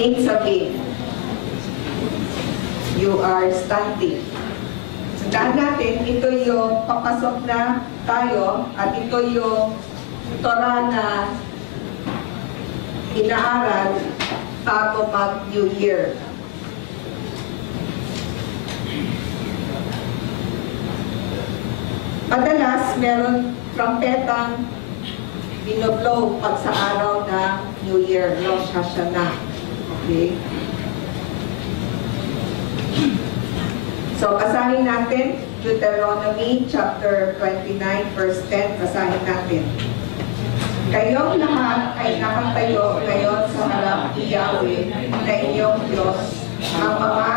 Ibig sabihin, you are standing. Tandaan natin, ito yung papasok na tayo at ito yung Torah na inaaral bago mag-New Year. Madalas, meron trumpetang binoblow pag sa araw ng New Year, Rosh Hashanah. Okay? So, basahin natin Deuteronomy chapter 29, verse 10. Basahin natin. Kayong lahat ay nakatayo ngayon sa harap ni Yahweh na inyong Diyos, ang mga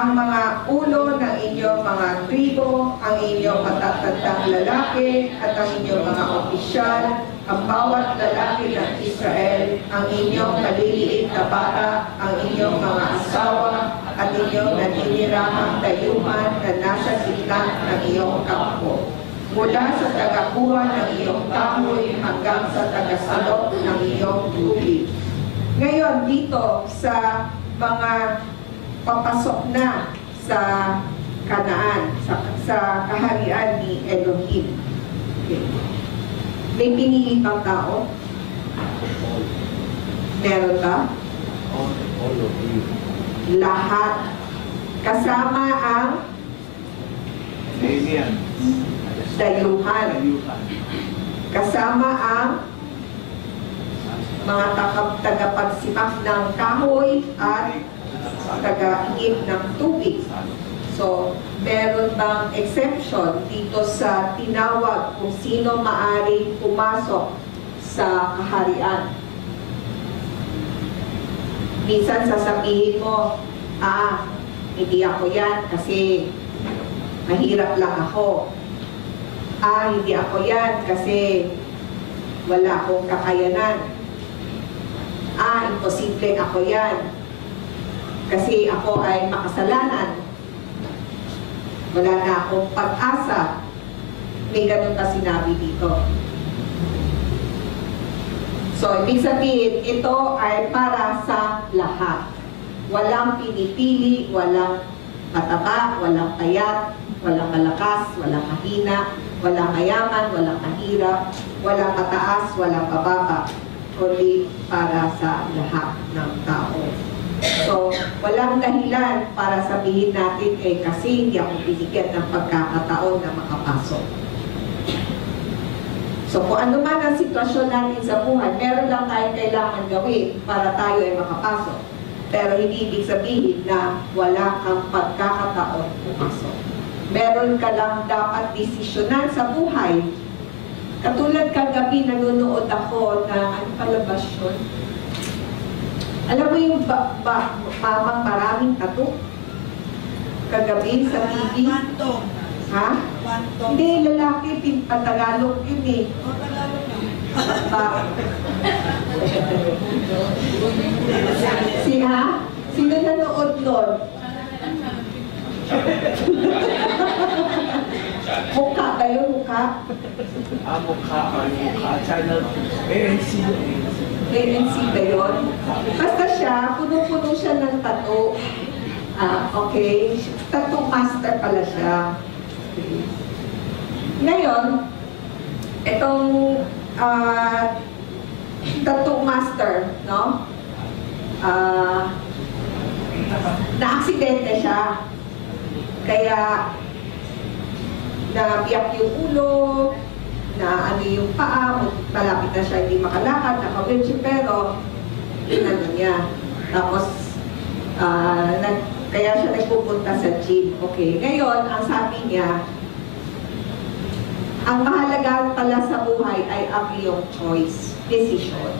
ang mga ulo ng inyong mga tribo, ang inyong matatandang lalaki at ang inyong mga opisyal, ang bawat lalaki ng Israel, ang inyong maliliit na bata, ang inyong mga asawa, at inyong naninirahang dayuhan na nasa gitna ng iyong kampo. Mula sa tagakuha ng iyong kahoy hanggang sa tagasalot ng iyong tubig. Ngayon, dito sa mga papasok na sa Kanaan, sa kaharian ni Elohim. Okay. May pinili pang tao? Meron ba? Lahat. Kasama ang dayuhan. Kasama ang mga tagapagsipak ng kahoy at taga-igib ng tubig. So, meron bang exception dito sa tinawag kung sino maaring pumasok sa kaharian? Minsan sasabihin mo, hindi ako yan kasi mahirap lang ako. Hindi ako yan kasi wala akong kakayanan. Imposible ako yan kasi ako ay makasalanan. Wala na akong pag-asa. May ganun ka sinabi dito. So, ibig sabihin, ito ay para sa lahat. Walang pinipili, walang mataba, walang payat, walang malakas, walang mahina, walang mayaman, walang mahirap, walang mataas, walang mababa. Kundi para sa lahat ng tao. So, walang dahilan para sabihin natin, kasi hindi ako binigyan ng pagkakataon na makapasok. So, kung ano man ang sitwasyon natin sa buhay, meron lang tayong kailangan gawin para tayo ay makapasok. Pero hindi ibig sabihin na wala kang pagkakataon pumasok. Meron ka lang dapat desisyonan sa buhay. Katulad kagabi, nanonood ako ng palabas yun? Alam mo yung mamang maraming tattoo? Kagabi sa TV? Quantum. Ha? Quantum. Hindi, lalaki, Tagalog yun eh. Sino nanood nun? Mukha ba yun? Mukha? Mukha. Channel ANC. ANC ba yun? Basta siya, puno-puno siya ng tattoo. Okay. Tattoo master pala siya. Okay. Ngayon, itong tattoo master, no? Na-aksidente siya. Kaya, nabiyak yung ulo, na ano yung paa, malapit na siya hindi makalakad, naka-wheelchair, pero inano niya. Tapos, kaya siya nagpupunta sa gym. Okay. Ngayon, ang sabi niya, ang mahalaga pala sa buhay ay ang iyong choice, decision.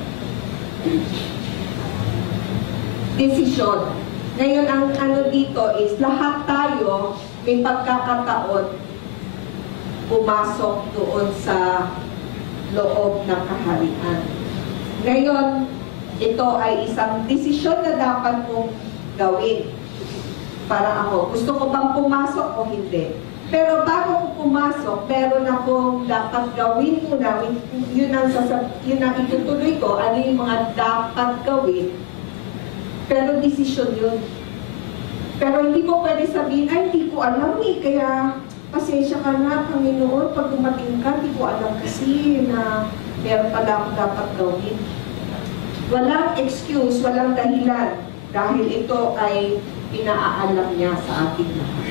Decision. Ngayon, ang ano dito is, lahat tayo may pagkakataon pumasok doon sa loob ng kaharian. Ngayon, ito ay isang desisyon na dapat mong gawin. Para ako, gusto ko bang pumasok o hindi? Pero bago ko pumasok, meron akong dapat gawin muna, yun ang itutuloy ko, ano yung mga dapat gawin, pero desisyon yun. Pero hindi mo pwede sabihin, ay, hindi ko alam kaya pasensya ka na, Panginoon, pag dumating ka, hindi ko alam kasi na meron pala akong dapat gawin. Walang excuse, walang dahilan, dahil ito ay pinaalam niya sa ating lahat.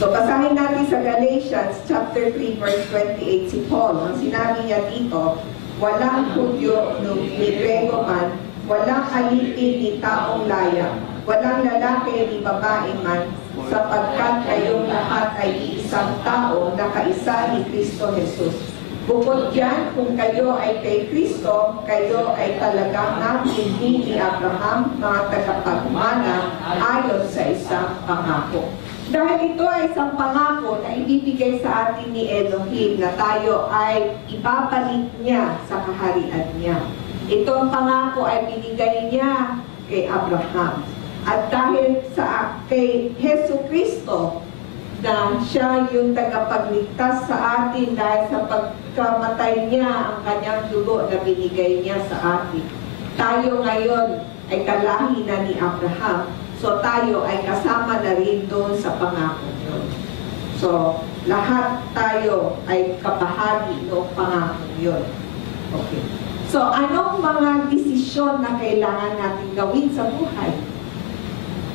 So, basahin natin sa Galatians chapter 3, verse 28, si Paul. Ang sinabi niya dito, walang Hudyo ni Grego man, walang alipin ni taong laya, walang lalaki ni babae man, sapagkat kayong lahat ay isang tao na kaisa ni Kristo Jesus. Bukod diyan, kung kayo ay kay Kristo, kayo ay talagang hindi ni Abraham, mga tagapagmana ayon sa isang pangako. Dahil ito ay isang pangako na ibibigay sa atin ni Elohim na tayo ay ibabalik niya sa kaharian niya. Itong pangako ay binigay niya kay Abraham. At dahil kay Hesus Kristo, na siya yung tagapagligtas sa atin dahil sa pagkamatay niya ang kanyang dugo na binigay niya sa atin. Tayo ngayon ay kalahi na ni Abraham. So tayo ay kasama na rin doon sa pangako yun. So lahat tayo ay kabahagi ng pangako yun. Okay. So anong mga desisyon na kailangan natin gawin sa buhay?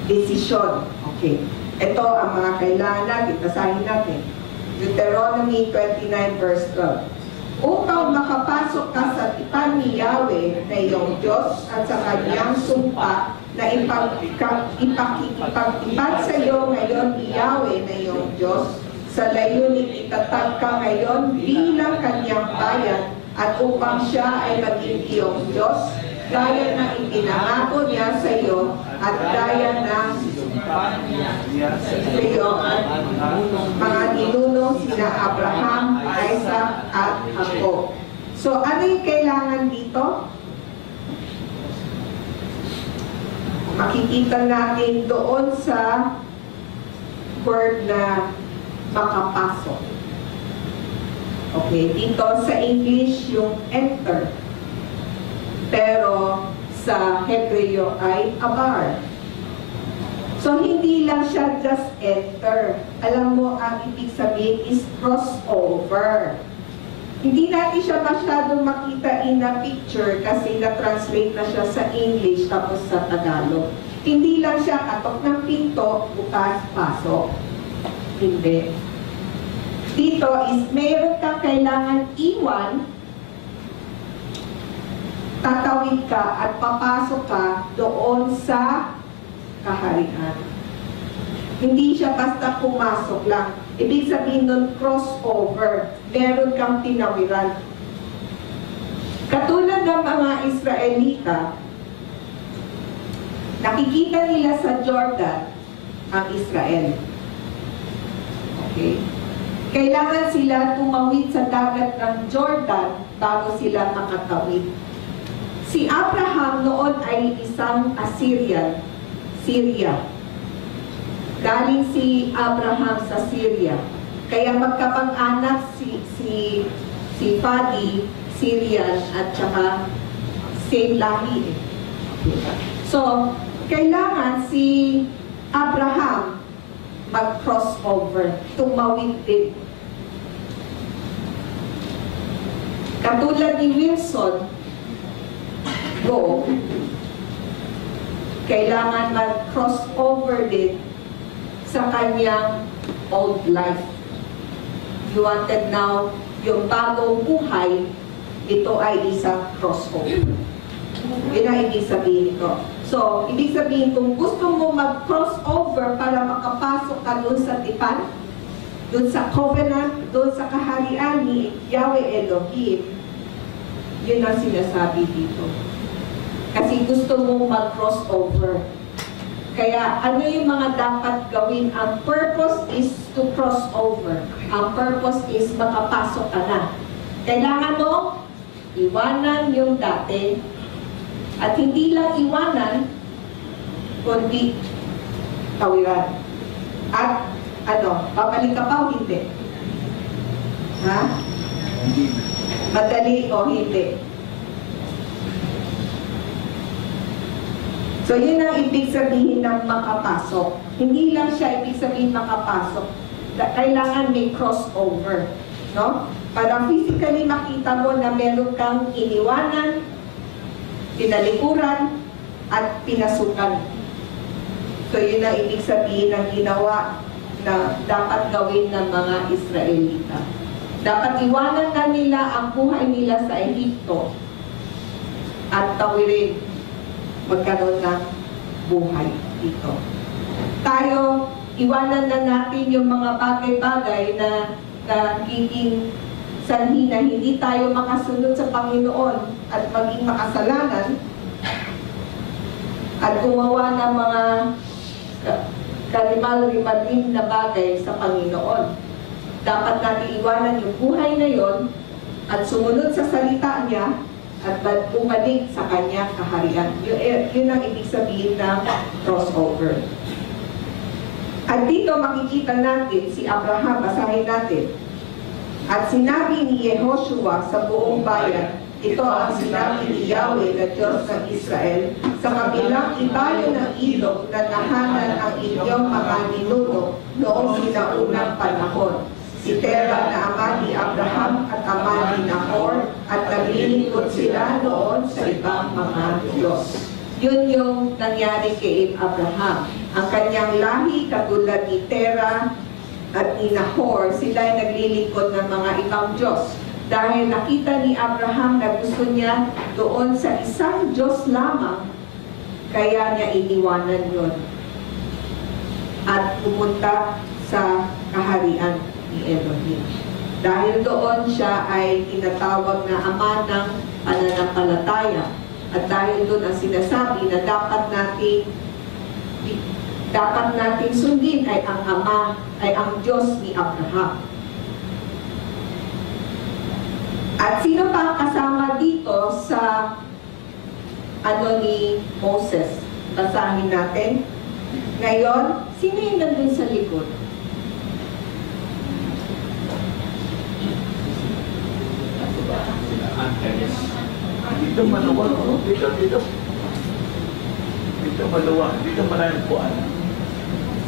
Desisyon. Okay. Ito ang mga kailangan natin. Basahin natin. Deuteronomy 29 verse 12. Upang makapasok ka sa tipan ni Yahweh na iyong Diyos at sa kanyang sumpa na ipagtipan sa iyo ngayon ni Yahweh na iyong Diyos, sa layunin itatag ka ngayon bilang kanyang bayan at upang siya ay maging iyong Diyos, gaya ng ipinangako niya sa iyo at gaya ng iyo at mga ninuno sina Abraham, Isaac at Jacob. So ano yung kailangan dito? Makikita natin doon sa word na makapasok. Okay, dito sa English yung enter. Pero sa Hebreo ay abar. So hindi lang siya just enter. Alam mo, ang ibig sabihin is crossover. Hindi natin siya masyadong makita in a picture kasi na-translate na siya sa English tapos sa Tagalog. Hindi lang siya katok ng pinto, bukas, pasok. Hindi. Dito is mayroon ka kailangan iwan, tatawid ka at papasok ka doon sa kaharian. Hindi siya basta pumasok lang. Ibig sabihin nun, crossover. Meron kang tinawiran. Katulad ng mga Israelita, nakikita nila sa Jordan ang Israel. Okay? Kailangan sila tumawid sa dagat ng Jordan bago sila makatawid. Si Abraham noon ay isang Assyrian, Syria. Galing si Abraham sa Syria. Kaya magkapang-anak si Fadi, Syrian, at saka same lahi. So, kailangan si Abraham mag-crossover, tumawid din. Katulad ni Wilson, go, kailangan mag-crossover din sa kanyang old life. You wanted now, yung bagong buhay, ito ay isang crossover. Yun ang ibig sabihin ito. So, ibig sabihin, kung gusto mo mag-crossover para makapasok ka doon sa tipan, doon sa covenant, doon sa kaharian ni Yahweh Elohim, yun ang sinasabi dito. Kasi gusto mo mag-crossover. Kaya ano yung mga dapat gawin? Ang purpose is to cross over. Ang purpose is makapasok ka na. Kailangan mo iwanan yung dati. At hindi lang iwanan, kundi tawiran. At babalik ka pa o hindi? Ha? Hindi na. Madali o hindi? So, yun ang ibig sabihin ng makapasok. Hindi lang siya ibig sabihin makapasok. Kailangan may crossover. No? Para physically makita mo na meron kang iniwanan, pinalikuran, at pinasukan. So, yun ang ibig sabihin ng ginawa na dapat gawin ng mga Israelita. Dapat iwanan na nila ang buhay nila sa Ehipto at tawirin magkaroon ng buhay dito. Tayo, iwanan na natin yung mga bagay-bagay na nagiging sanhi na hindi tayo makasunod sa Panginoon at maging makasalanan at gumawa ng mga kalimal-rimalim na bagay sa Panginoon. Dapat natin iwanan yung buhay na yon at sumunod sa salita niya at bumalik sa kanya kaharian. Yun ang ibig sabihin ng crossover. At dito makikita natin si Abraham, basahin natin. At sinabi ni Yehoshua sa buong bayan, ito ang sinabi ni Yahweh na Diyos ng Israel, sa kabilang ibayo ng ilog na nahanan ang inyong mga ninuno noong sinaunang panahon. Si Terah na ama ni Abraham at ama ni Nahor at naglilingkod sila noon sa ibang mga Diyos. Yun yung nangyari kay Abraham. Ang kanyang lahi katulad ni Terah at ni Nahor, sila ay naglilingkod ng mga ibang Diyos. Dahil nakita ni Abraham na gusto niya doon sa isang Diyos lamang, kaya niya iniwanan yun at pumunta sa kaharian ni Elohim. Dahil doon siya ay tinatawag na ama ng pananampalataya. At dahil doon ang sinasabi na dapat nating sundin ay ang ama, ay ang Diyos ni Abraham. At sino pa ang kasama dito sa ni Moses? Basahin natin. Ngayon, sino yung nandun sa likod? Dito maluwag. Dito. Dito maluwag. Dito maraming puan.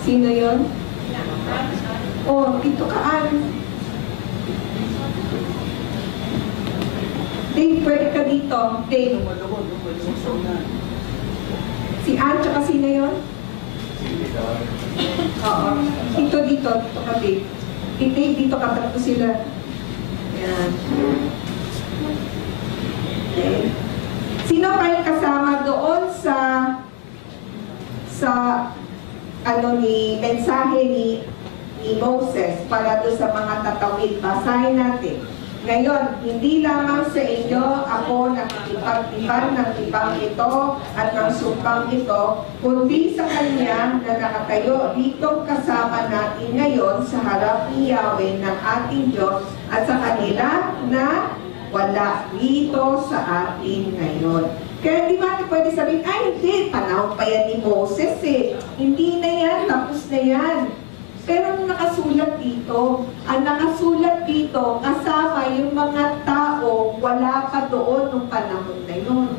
Sino yun? Oh, dito ka, Ann. Dave, pwede ka dito. Dave. Maluwag sa unan. Si Ann, tsaka sino yun? Oo. Dito ka, Dave. Dave, dito ka, tatlo sila. Ayan. Okay. Sino pa yung kasama doon sa mensahe ni Moses para doon sa mga tatawid? Basahin natin. Ngayon, hindi lamang sa inyo ako nakikipagtipan ng tibang ito at ng sumpang ito, kundi sa kanya na nakatayo dito kasama natin ngayon sa harap ni Yahweh ng ating Diyos at sa kanila na wala dito sa atin ngayon. Kaya di ba pwede sabihin, ay hindi, panahon pa yan ni Moses eh. Hindi na yan, tapos na yan. Pero ang nakasulat dito, kasama yung mga tao wala pa doon nung panahon na yun.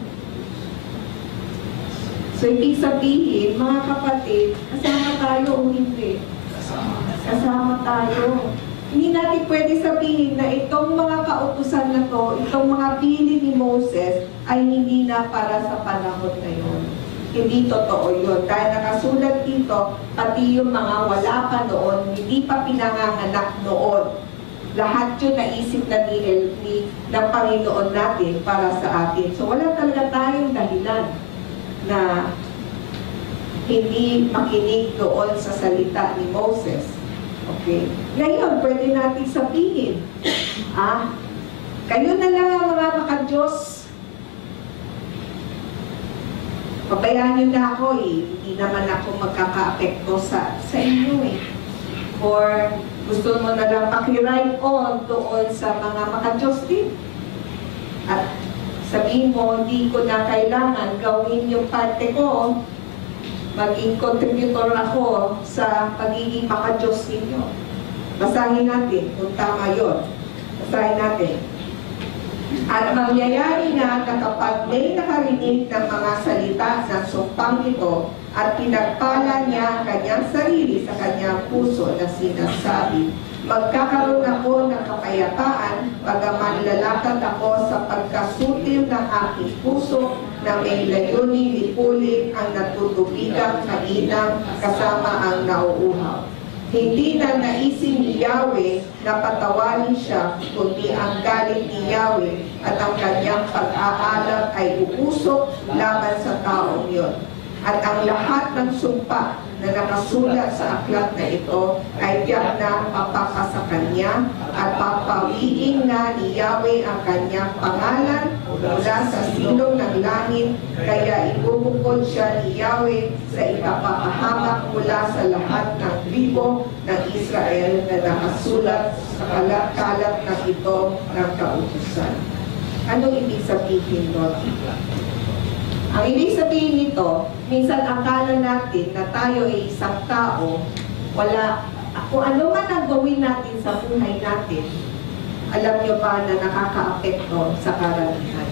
So, ibig sabihin, mga kapatid, kasama tayo o hindi? Kasama tayo. Hindi natin pwede sabihin na itong mga kautusan na to, itong mga pili ni Moses, ay hindi na para sa panahon na yun. Hindi totoo yun. Dahil nakasulat dito, pati yung mga wala pa noon, hindi pa pinanganganak noon. Lahat yun naisip na ng Panginoon natin para sa atin. So wala talaga tayong dahilan na hindi makinig doon sa salita ni Moses. Okay. Ngayon, pwede natin sabihin, kayo na lang mga maka-Diyos. Pabayaan nyo na ako eh. Hindi naman ako magkaka-apekto sa inyo eh. Or gusto mo na lang paki-ride on doon sa mga maka-Diyos din. At sabihin mo, hindi ko na kailangan gawin yung parte ko, maging contributor ako sa pagiging maka-Diyos ninyo. Basahin natin kung tama yun. Basahin natin. At mangyayari na kapag may nakarinig ng mga salita ng sumpang ito at pinagpala niya ang kanyang sarili sa kanyang puso na sinasabi, magkakaroon ako ng kapayapaan, bagaman lalakad ako sa pagkasutil ng aking puso na may layuning lipulin ang natutubigang kainang kasama ang nauuhaw. Hindi na naisin ni Yahweh na patawarin siya, kundi ang galit ni Yahweh at ang kanyang pag-aalam ay uusok laban sa taong iyon. At ang lahat ng sumpa na nakasulat sa aklat na ito ay tiyak na papasa kanya at papawiin na ni Yahweh ang kanyang pangalan mula sa silong ng langit, kaya ibubukod siya ni Yahweh sa ikapapahamak mula sa lahat ng tribo ng Israel na nakasulat sa kalat-kalat ng ito ng kautusan. Anong ibig sabihin doon? Ang ibig sabihin nito, minsan akala natin na tayo ay isang tao, kung ano man ang gawin natin sa buhay natin, alam nyo ba na nakaka-apekto sa karamihan.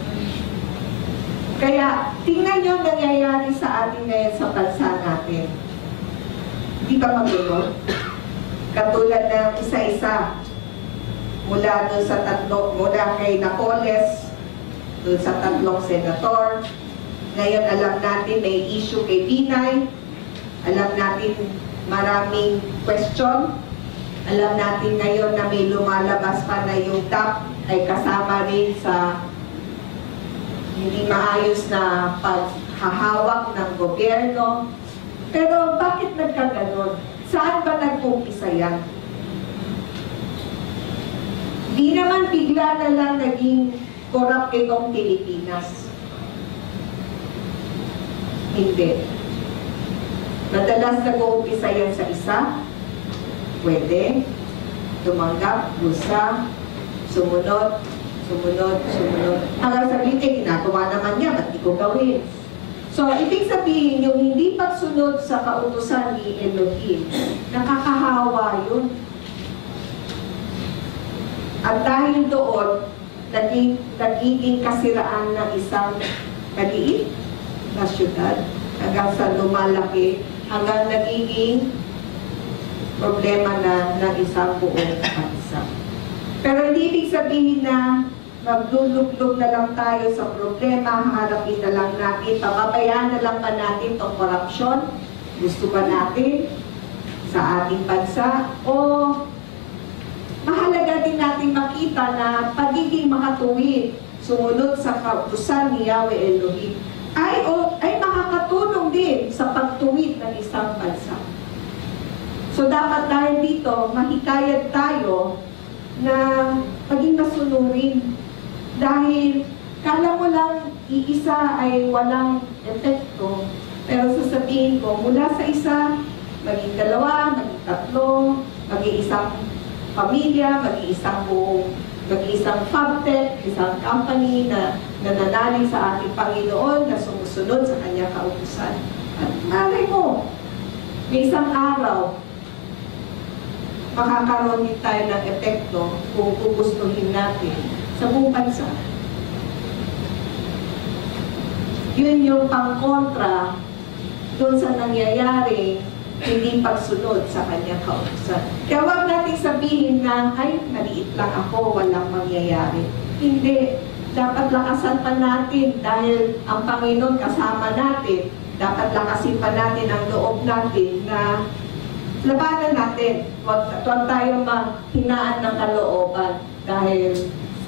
Kaya, tingnan nyo ang nangyayari sa atin ngayon sa bansa natin. Di ba magulo? Katulad ng isa-isa, mula doon sa mula kay Napoles, doon sa 3 senator. Ngayon, alam natin may issue kay Binay. Alam natin maraming question. Alam natin ngayon na may lumalabas pa na yung DAP ay kasama rin sa hindi maayos na paghahawak ng gobyerno. Pero bakit nagkaganon? Saan ba nag-umpisa yan? Di naman bigla na lang naging corrupt itong Pilipinas. Hindi. Madalas nag-uumpisa yan sa isa, pwede, tumanggap, gusa, sumunod, hanggang sabihin, ginagawa naman niya, ba't di ko gawin? So, ibig sabihin, yung hindi pagsunod sa kautusan ni Elohim, nakakahawa yun. At dahil doon, nagiging kasiraan ng isang maliit na syudad, hanggang sa lumalaki, hanggang nagiging problema na ng isang buong bansa. Pero hindi ibig sabihin na magluluglog na lang tayo sa problema, harapin na lang natin, pababayaan na lang ba natin itong korupsyon? Gusto ba natin sa ating bansa? O mahalaga din natin makita na pagiging makatuwid, sumunod sa kautusan ni Yahweh Elohim, ay makakatulong din sa pagtuwid ng isang bansa. So dapat dahil dito, mahikayat tayo na maging masunurin. Dahil kala mo lang iisa ay walang epekto, pero sasabihin ko, mula sa isa, maging 2, maging 3, maging isang pamilya, maging isang buong, maging isang fabtech, isang company na nananalig sa ating Panginoon, na sumusunod sa kanyang kautusan. At malay mo, may isang araw, makakaroon din tayo ng epekto kung gugustuhin natin sa buong bansa. Yun yung pangkontra doon sa nangyayari, hindi pagsunod sa kanyang kautusan. Kaya huwag natin sabihin na, ay, maliit lang ako, walang mangyayari. Hindi. Dapat lakasan pa natin dahil ang Panginoon kasama natin. Dapat lakasin pa natin ang loob natin na labanan natin. Huwag tayong mahinaan ng kalooban dahil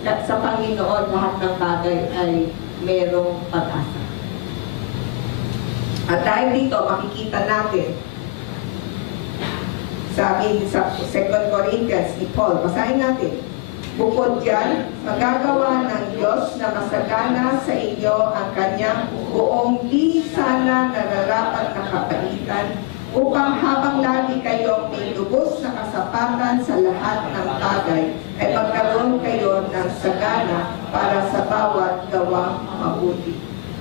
sa Panginoon lahat ng bagay ay merong pag-asa. At dahil dito, makikita natin, sabi sa 2 Corinthians ni Paul, basahin natin. Bukod dyan, magagawa ng Diyos na masagana sa inyo ang kanyang buong di sana nararapat na kapalitan upang habang lagi kayong may lubos na kasapatan sa lahat ng bagay ay magkaroon kayo ng sagana para sa bawat gawang mabuti.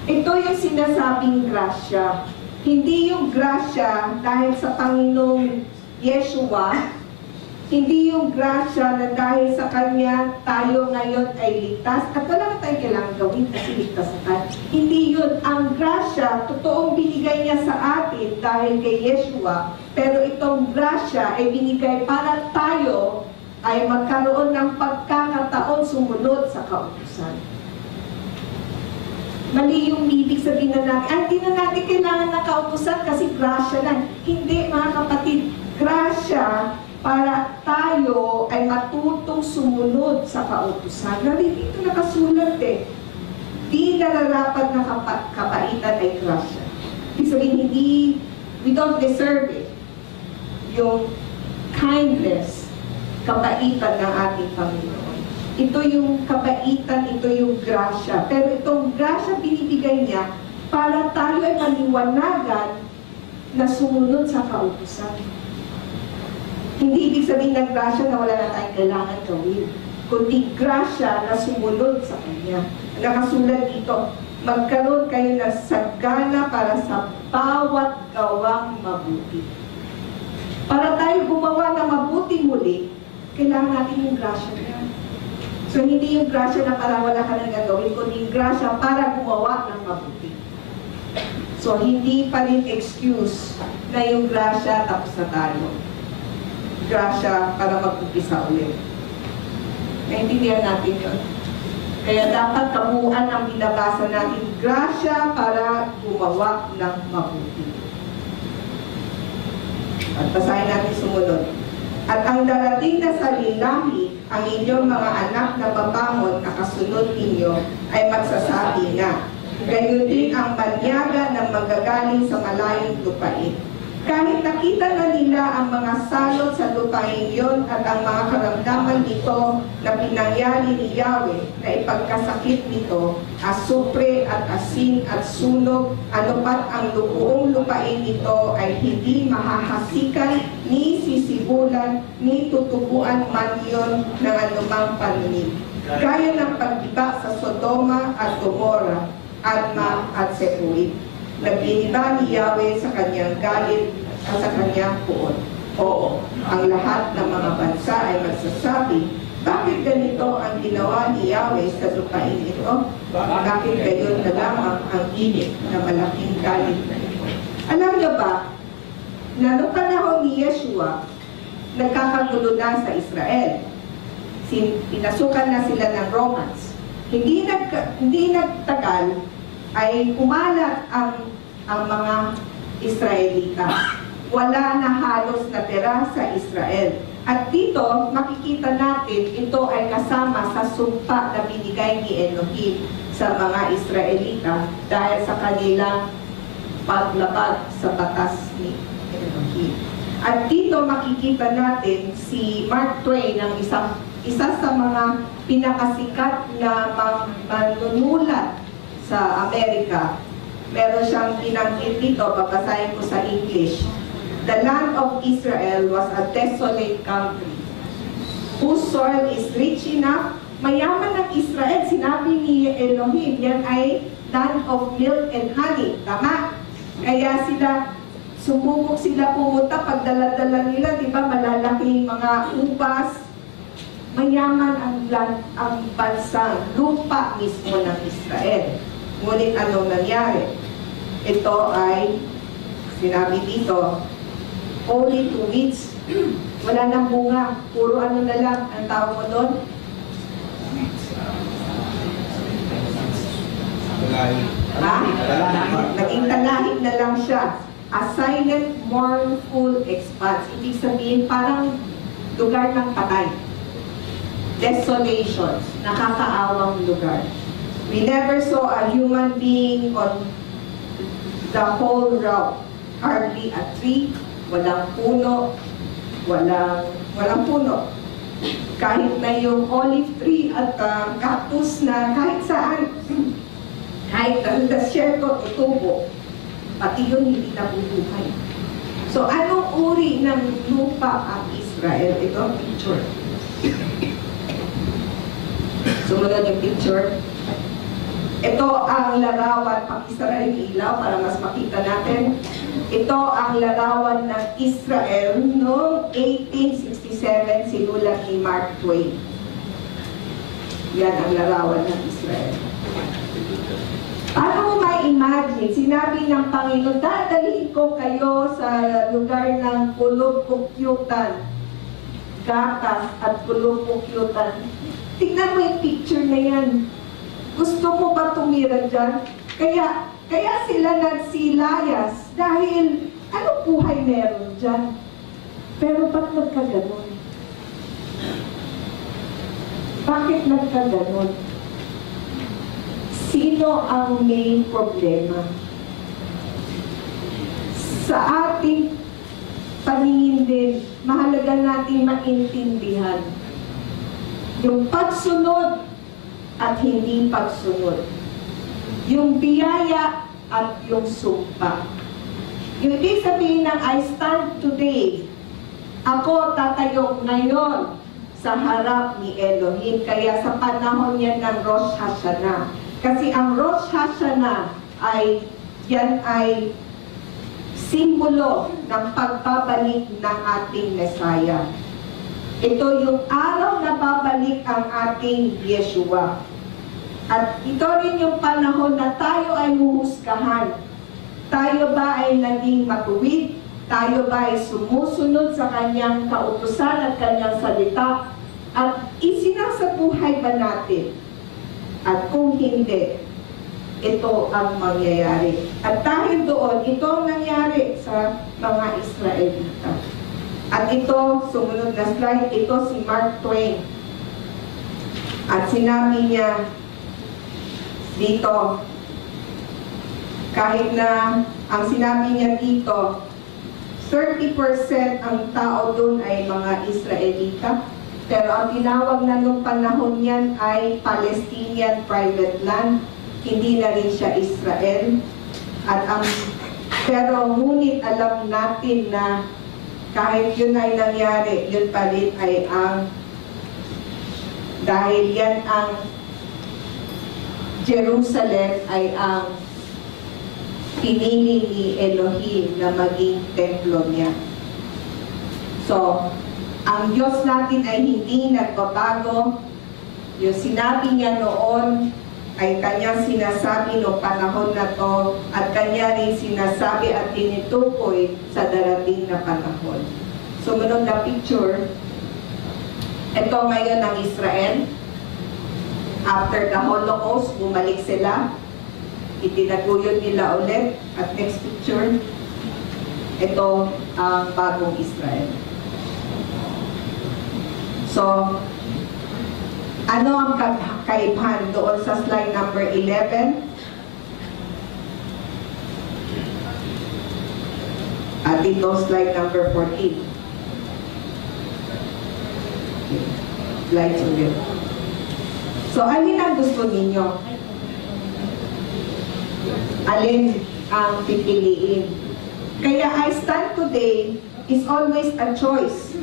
Ito yung sinasabing grasya. Hindi yung grasya dahil sa Panginoong Yeshua Hindi yung grasya na dahil sa Kanya tayo ngayon ay ligtas at wala na tayong kailangan gawin kasi ligtas na tayo. Hindi yun. Ang grasya, totoong binigay niya sa atin dahil kay Yeshua, pero itong grasya ay binigay para tayo ay magkaroon ng pagkakataon sumunod sa kautusan. Mali yung ibig sabihin na natin, hindi na natin kailangan ng kautusan kasi grasya lang. Hindi, mga kapatid, grasya para tayo ay matutong sumunod sa kautusan. Dito nakasulat di nararapat na kabaitan ay grasya. Ibig sabihin, we don't deserve it. Yung kindness, kabaitan ng ating Panginoon. Ito yung kabaitan, ito yung grasya. Pero itong grasya binibigay niya para tayo ay maliwanagan na sumunod sa kautusan. Hindi ibig sabihin ng grasya na wala na tayong kailangan gawin, kundi grasya na sumunod sa Kanya. Nakasulat dito, magkaroon kayo ng sagana para sa bawat gawang mabuti. Para tayo gumawa ng mabuti muli, kailangan natin yung grasya niya. So hindi yung grasya na para wala ka nang gagawin, kundi yung grasya para gumawa ng mabuti. So hindi pa rin excuse na yung grasya tapos na tayo. Grasya para mag-umpisa ulit. Naintindihan natin yun. Kaya dapat kabuuan ang binabasa natin, grasya para gumawa ng mabuti. At basahin natin sumunod. At ang darating na sa lilahi, ang inyong mga anak na babangon na kasunod ninyo ay magsasabi nga, gayon din ang banyaga na magagaling sa malayong lupain. Kahit nakita na nila ang mga salot sa lupain yon at ang mga karamdaman nito na pinangyari ni Yahweh na ipagkasakit nito, asupre at asin at sunog, anupat ang buong lupain nito ay hindi mahahasikan, ni sisibulan, ni tutubuan man yon ng anumang panunig. Gaya ng pagdiba sa Sodoma at Gomorra, Adma at Sepuit. Nagliniba ni Yahweh sa kanyang galit at sa kanyang puot. Oo, ang lahat ng mga bansa ay magsasabi, bakit ganito ang ginawa ni Yahweh sa lupain ito? Bakit gayon na lamang ang init na malaking galit na ito? Alam niyo ba, na noong panahon ni Yeshua, nagkakagulo na sa Israel. Pinasukan na sila ng Romans. Hindi nagtagal, ay kumalat ang mga Israelita. Wala na halos natira sa Israel. At dito, makikita natin, ito ay kasama sa sumpa na binigay ni Elohim sa mga Israelita dahil sa kanilang paglabag sa batas ni Elohim. At dito makikita natin si Mark Twain, ang isa sa mga pinakasikat na manunulat sa Amerika. Meron siyang binanggit dito, babasahin ko sa English. The land of Israel was a desolate country, whose soil is rich enough. Mayaman ng Israel, sinabi ni Elohim, yan ay land of milk and honey. Tama? Kaya sumubok sila pumunta, pagdala-dala nila, di ba, malalaking mga ubas. Mayaman ang bansa, lupa mismo ng Israel. Ngunit anong nangyari? Ito ay, sinabi dito, only 2 weeks. Wala nang bunga. Puro ano na lang ang tawag mo doon? Ha? Naging talahib na lang siya. A silent, mournful expanse. Ibig sabihin, parang lugar ng patay. Desolation. Nakakaawang lugar. We never saw a human being on the whole route. Hardly a tree, walang puno, walang puno. Kahit na yung olive tree at cactus na kahit saan, kahit ang desierto, tutubo, pati yun hindi nabubuhay. So, anong uri ng lupa ang Israel? Ito ang picture. Sumunod yung picture. Ito ang larawan pang Israel ng ilaw para mas makita natin. Ito ang larawan ng Israel noong 1867, sinulat ni Mark Twain. Yan ang larawan ng Israel. Paano mo ma-imagine? Sinabi ng Panginoon, dadalhin ko kayo sa lugar ng pulog-pukyutan, gatas at pulog-pukyutan. Tingnan mo yung picture na yan. Gusto mo ba tumira dyan? Kaya sila nagsilayas dahil anong buhay meron dyan? Pero ba't nagkaganon? Bakit nagkaganon? Sino ang may problema? Sa ating paningin din, mahalaga natin maintindihan yung pagsunod at hindi pagsunod. Yung biyaya at yung sumpa. Yung ibig sabihin ng I stand today, ako tatayo ngayon sa harap ni Elohim. Kaya sa panahon yan ng Rosh Hashanah. Kasi ang Rosh Hashanah yan ay simbolo ng pagbabalik ng ating Messiah. Ito yung araw na babalik ang ating Yeshua. At ito rin yung panahon na tayo ay huhusgahan. Tayo ba ay naging matuwid? Tayo ba ay sumusunod sa kanyang kautusan at kanyang salita? At isinasabuhay ba natin? At kung hindi, ito ang mangyayari. At dahil doon, ito ang nangyari sa mga Israelita. At ito, sumunod na slide, ito si Mark Twain. At sinabi niya dito, kahit na ang sinabi niya dito, 30% ang tao doon ay mga Israelita. Pero ang tinawag na nung panahon yan ay Palestinian private land. Hindi na rin siya Israel. Pero ngunit alam natin na kahit yun ay nangyari, yun pa rin ay dahil yan ang Jerusalem ay ang pinili ni Elohim na maging templo niya. So, ang Diyos natin ay hindi nagbabago. Yung sinabi niya noon ay kanyang sinasabi noong panahon na to at kanya rin sinasabi at tinitukoy sa darating na panahon. Sumunod na picture. Ito ngayon ang Israel. After the Holocaust, bumalik sila. Itinaguyod nila ulit. At next picture, ito ang bagong Israel. So, ano ang kaibahan doon sa slide number 11? At ito slide number 14. Slide ulit. So, alin ang gusto ninyo? Alin ang pipiliin? Kaya I stand today is always a choice.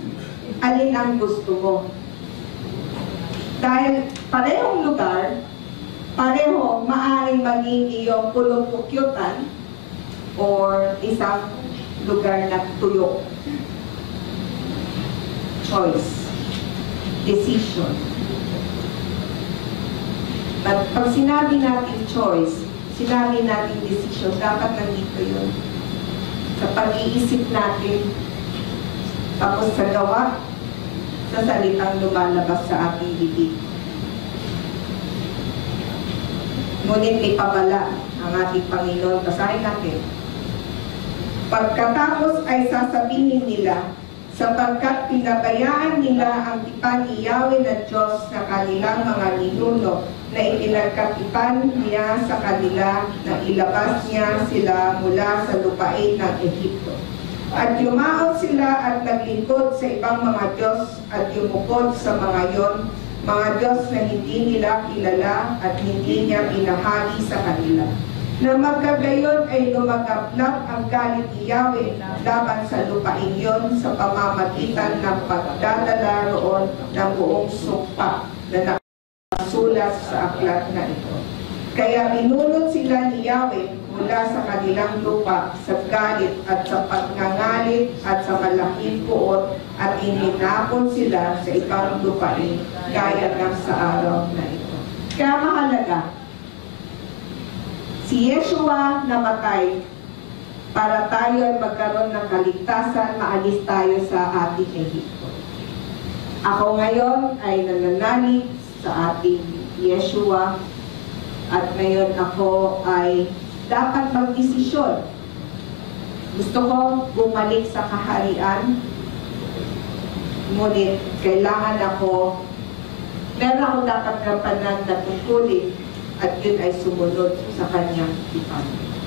Alin ang gusto mo? Dahil parehong lugar, pareho maaaring maging iyong pulong-pukyutan or isang lugar na tuyo. Choice. Decision. But pag sinabi natin choice, sinabi natin decision, dapat nandito yun. Sa pag-iisip natin, tapos sa gawa, sa salitang lumalabas sa ating bibig. Ngunit may pabala ang ating Panginoon. Basahin natin. Pagkatapos ay sasabihin nila, sapagkat pinabayaan nila ang tipan ni Yahweh na Diyos sa kanilang mga ninuno na ipinagkatipan niya sa kanila na ilabas niya sila mula sa lupain ng Ehipto. At yumaot sila at naglingkod sa ibang mga Diyos at yumukod sa mga yon, mga Diyos na hindi nila kilala at hindi niya binahagi sa kanila. Na magkagayon ay lumagablap ang galit ni Yahweh laban sa lupain yon sa pamamagitan ng pagdadala roon ng buong sumpa na nakasulat sa aklat na ito. Kaya binunod sila ni Yahweh mula sa kanilang lupa sa galit at sa pagngangalit at sa malaking puot at ininapon sila sa ibang lupain gaya ng sa araw na ito. Kaya mahalaga, si Yeshua namatay para tayo ay magkaroon ng kaligtasan, maalis tayo sa ating Ehipto. Ako ngayon ay nananalig sa ating Yeshua at ngayon ako ay dapat magdesisyon. Gusto ko bumalik sa kaharian, ngunit kailangan meron ako dapat kapanan na tungkulin at yun ay sumunod sa kanyang tipan.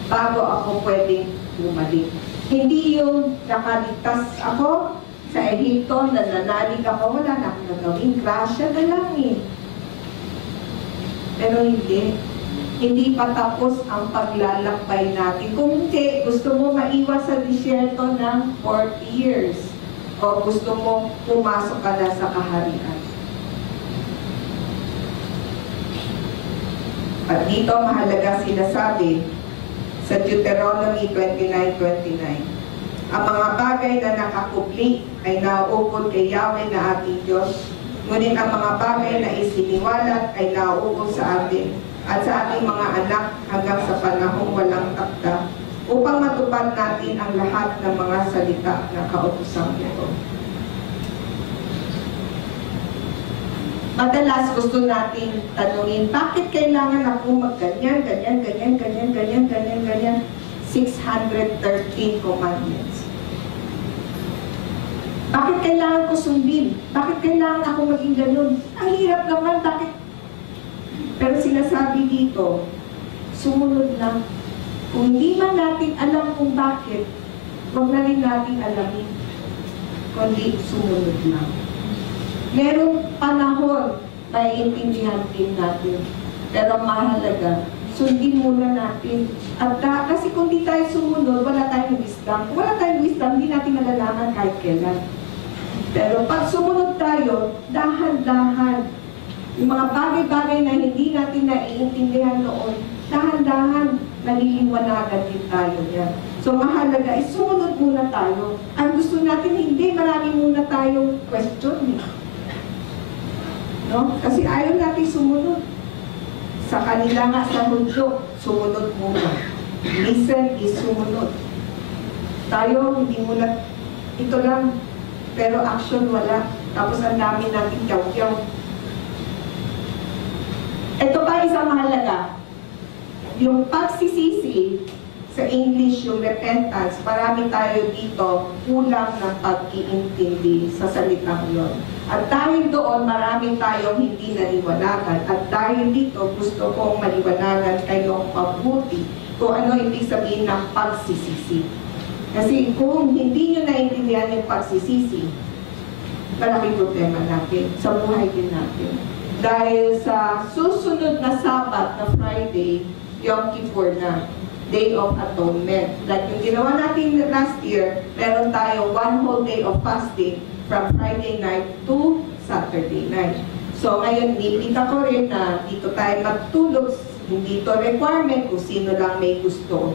Bago ako pwedeng bumalik. Hindi yung nakaligtas ako sa Ehipto, nananalig ako, wala na akong nagawin, grasya na lang eh. Pero hindi pa tapos ang paglalakbay natin. Kung hindi, gusto mo maiwas sa disyerto ng 40 years o gusto mo pumasok ka na sa kaharian. At dito mahalaga sinasabi sa Deuteronomy 29:29. Ang mga bagay na nakakupli ay nauukol kay Yahweh na ating Diyos, ngunit ang mga bagay na isiniwalat ay nauukol sa atin at sa ating mga anak hanggang sa panahong walang takda, upang matupad natin ang lahat ng mga salita na kautusan ito. Madalas gusto natin tanungin, bakit kailangan ako magganyan, ganyan, ganyan, ganyan, ganyan, ganyan, ganyan? 613 commandments. Bakit kailangan ko sundin? Bakit kailangan ako maging ganun? Ang hirap naman, bakit? Pero sinasabi dito, sumunod lang. Kung hindi man natin alam kung bakit, huwag na rin natin alamin. Kundi sumunod lang. Merong panahon, maiintindihan din natin. Pero mahalaga, sundin muna natin. At kasi kung di tayo sumunod, wala tayong wisdom. Kung wala tayong wisdom, hindi natin malalaman kahit kailan. Pero pag sumunod tayo, dahan-dahan. Yung mga bagay-bagay na hindi natin naiintindihan noon, dahan-dahan, naliliwanagan din tayo yan. So mahalaga, sumunod muna tayo. Ang gusto natin, hindi marami muna tayong question. No? Kasi ayaw natin sumunod. Sa kanila nga sa Hudyo, sumunod muna. Listen is sumunod. Tayo, hindi muna, ito lang, pero action wala. Tapos ang dami natin yaw-yaw. Ito pa isang mahalaga. Yung pagsisisi, sa English yung repentance, marami tayo dito kulang ng pag-iintindi sa salitang yon. At dahil doon, marami tayong hindi naliwanagan. At dahil dito, gusto kong maliwanagan kayong mabuti kung ano ibig sabihin ng pagsisisi. Kasi kung hindi nyo naintindihan yung pagsisisi, malaking problema natin sa buhay din natin. Dahil sa susunod na Sabat na Friday, Yom Kippur na, Day of Atonement. Like yung ginawa natin last year, meron tayo one whole day of fasting from Friday night to Saturday night. So ngayon, nilita ko rin na dito tayo magtulog. Hindi ito requirement kung sino lang may gusto.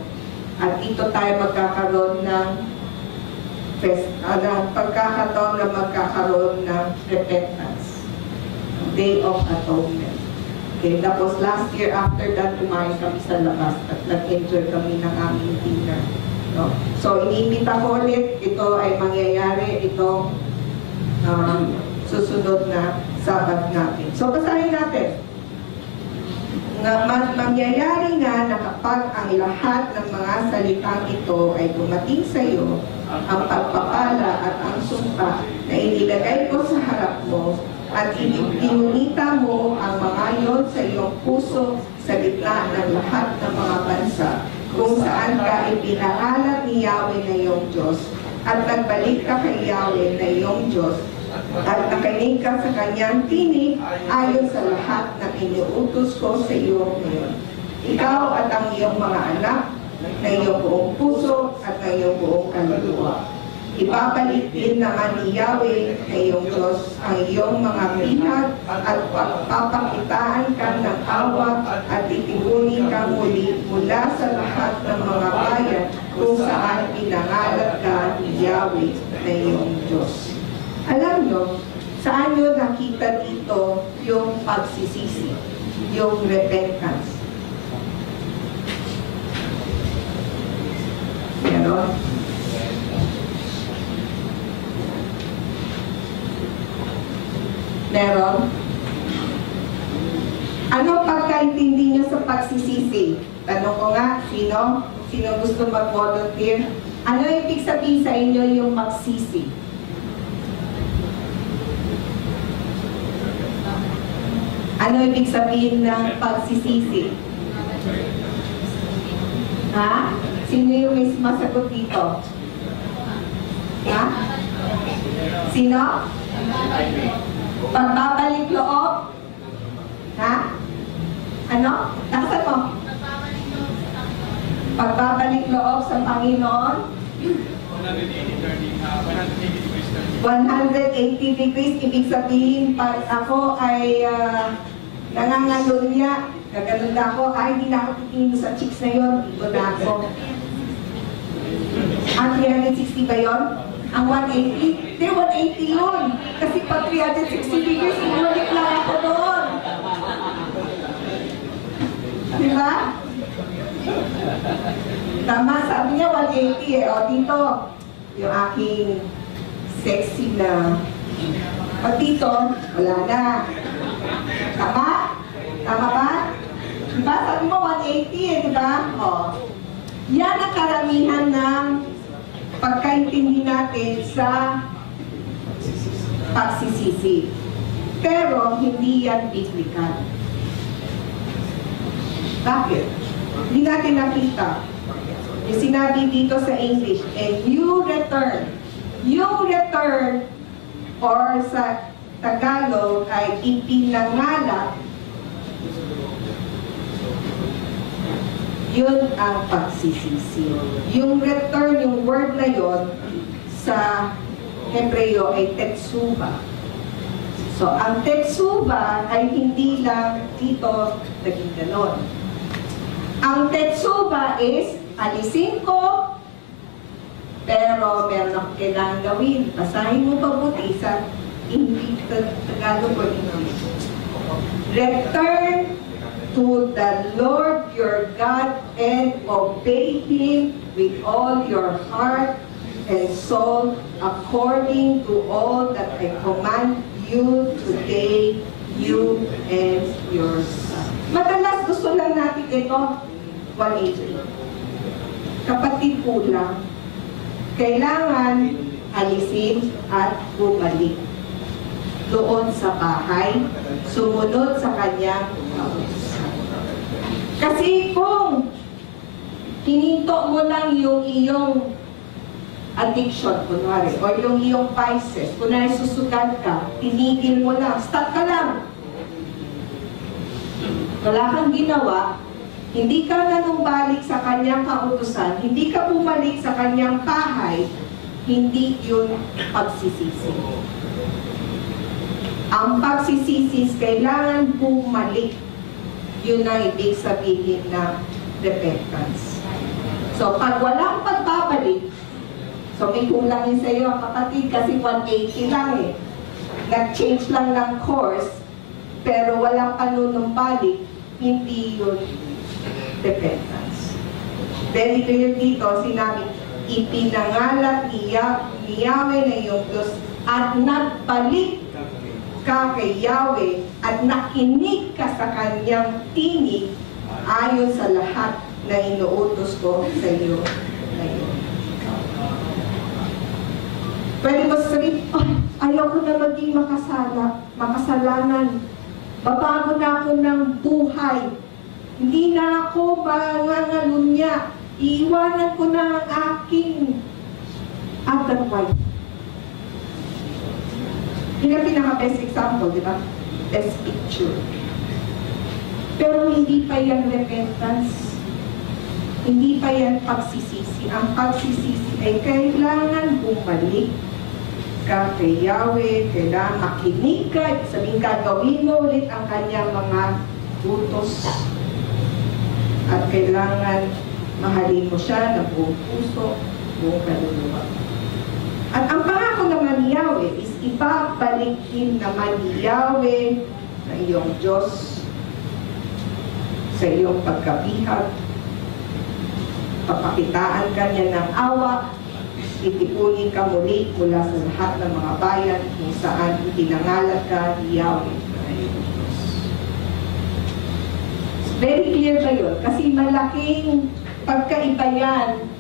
At dito tayo magkakaroon ng magkakaroon ng repentance. Day of Atonement. Okay, tapos last year, after that, kumain kami sa labas at nag-enjoy kami ng aming dinner. No? So, iniimbita ko ulit, ito ay mangyayari, itong susunod na Sabat natin. So, basahin natin. Mangyayari nga na kapag ang lahat ng mga salitang ito ay dumating sa iyo, ang pagpapala at ang sumpa na inilagay ko sa harap mo, at inunita mo ang mga yon sa iyong puso sa gitna ng lahat ng mga bansa kung saan ka ipinangalan ni Yahweh na iyong Diyos at nagbalik ka kay Yahweh na iyong Diyos at nakinig ka sa kanyang tinig ayon sa lahat ng iniutos ko sa iyo ngayon. Ikaw at ang iyong mga anak na iyong buong puso at na iyong buong kaluluwa. Ibabalik din naman ni Yahweh na iyong Diyos ang iyong mga pinag at papakitaan ka ng awa at titipunin ka muli mula sa lahat ng mga bayan kung saan pinangalat ka ni Yahweh na iyong Diyos. Alam nyo, saan nyo nakita dito yung pagsisisi, yung repentance? Meron? Meron? Ano pagkaintindi nyo sa pagsisisi? Tanong ko nga, sino? Sino gusto mag-volunteer? Ano ibig sabihin sa inyo yung magsisi? Ano ibig sabihin ng pagsisisi? Ha? Sino yung may masagot dito? Ha? Sino? Pagbabalik loob? Ha? Ano? Nasaan mo? Pagbabalik loob sa Panginoon? 180 degrees, ibig sabihin, pag ako ay nangangalunya, gaganon na ako, ay hindi na ako titingin sa chicks na yun, dito na ako. Ang 360 ba yun? Ang 180? Hindi, 180 yun. Kasi pag 360 degrees, inulit lang ako doon. Diba? Tama, sabi niya 180 eh. O dito, yung aking sexy na. Pag dito, wala na. Tama? Tama ba? Diba? Sabi mo 180 eh, diba? O. Yan ang karamihan ng pagkaintindi natin sa pagsisisi. Pero hindi yan biblical. Bakit? Hindi natin nakita. Yung sinabi dito sa English, and you return. Yung return, or sa Tagalog ay ipinangalat, yun ang pagsisisi. Yung return, yung word na yun, sa Hebreo ay tetsuba. So, ang tetsuba ay hindi lang dito naging ganon. Ang tetsuba is, alisin ko, pero meron akong kailangan gawin. Basahin mo pabuti sa Tagalog or English. Return to the Lord your God and obey Him with all your heart and soul according to all that I command you today, you and your son. Madalas gusto lang natin ito, 180. Kapatid po lang, kailangan alisin at bumalik doon sa bahay, sumunod sa kanyang kautusan. Kasi kung hininto mo lang yung iyong addiction, kunwari, o yung iyong vices, kunwari susugan ka, tinigil mo lang, stop ka lang. Wala kang ginawa, hindi ka nanumbalik sa kanyang kautusan, hindi ka bumalik sa kanyang bahay, hindi yun pagsisisi. Ang pagsisisi, kailangan bumalik. Yun ang ibig sabihin ng repentance. So, pag walang pagbabalik, so may kulangin sa iyo, kapatid, kasi 180 lang eh. Nag-change lang ng course, pero walang panunumbalik, hindi yun repentance. Very clear dito, sinabi, ipinangalat ni Yahweh na iyong Diyos at nagbalik ka kay Yahweh at nakinig ka sa kanyang tinig ayon sa lahat na inuutos ko sa iyo ngayon. Pwede ba sabihin, ayaw ko na maging makasalanan. Babago na ako ng buhay. Hindi na ako mangangalunya. Iiwanan ko na ang aking other wife. Yun ang pinaka-best example, di ba? Best picture. Pero hindi pa yan repentance. Hindi pa yan pagsisisi. Ang pagsisisi ay kailangan bumalik ka kay Yahweh, kailangan makinig ka, sabihin gagawin mo ulit ang kanyang mga utos. At kailangan mahalin mo siya ng buong puso, buong kaluluwa. At ang pangako naman ni Yahweh is ibabalik din naman ni Yahweh na iyong Diyos sa iyong pagkabihag. Papakitaan ka niya ng awa, titipunin ka muli mula sa lahat ng mga bayan kung saan itinangalan ka ni Yahweh. Very clear ba yun? Kasi malaking pagkaiba yan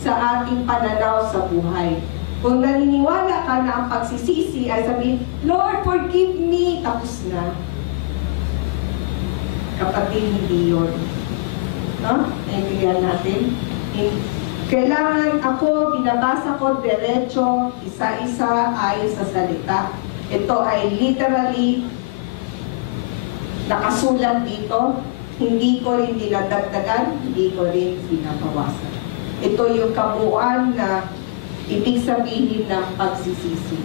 sa ating pananaw sa buhay. Kung naniniwala ka na ang pagsisisi ay sabihin, Lord, forgive me, tapos na. Kapatid, hindi yun. No? Naintindihan natin? Kailangan ako, binabasa ko diretso, isa-isa ayon sa salita. Ito ay literally nakasulat dito. Hindi ko rin dinadagdagan, hindi ko rin binabawasan. Ito yung kabuuan na ibig sabihin ng pagsisisi.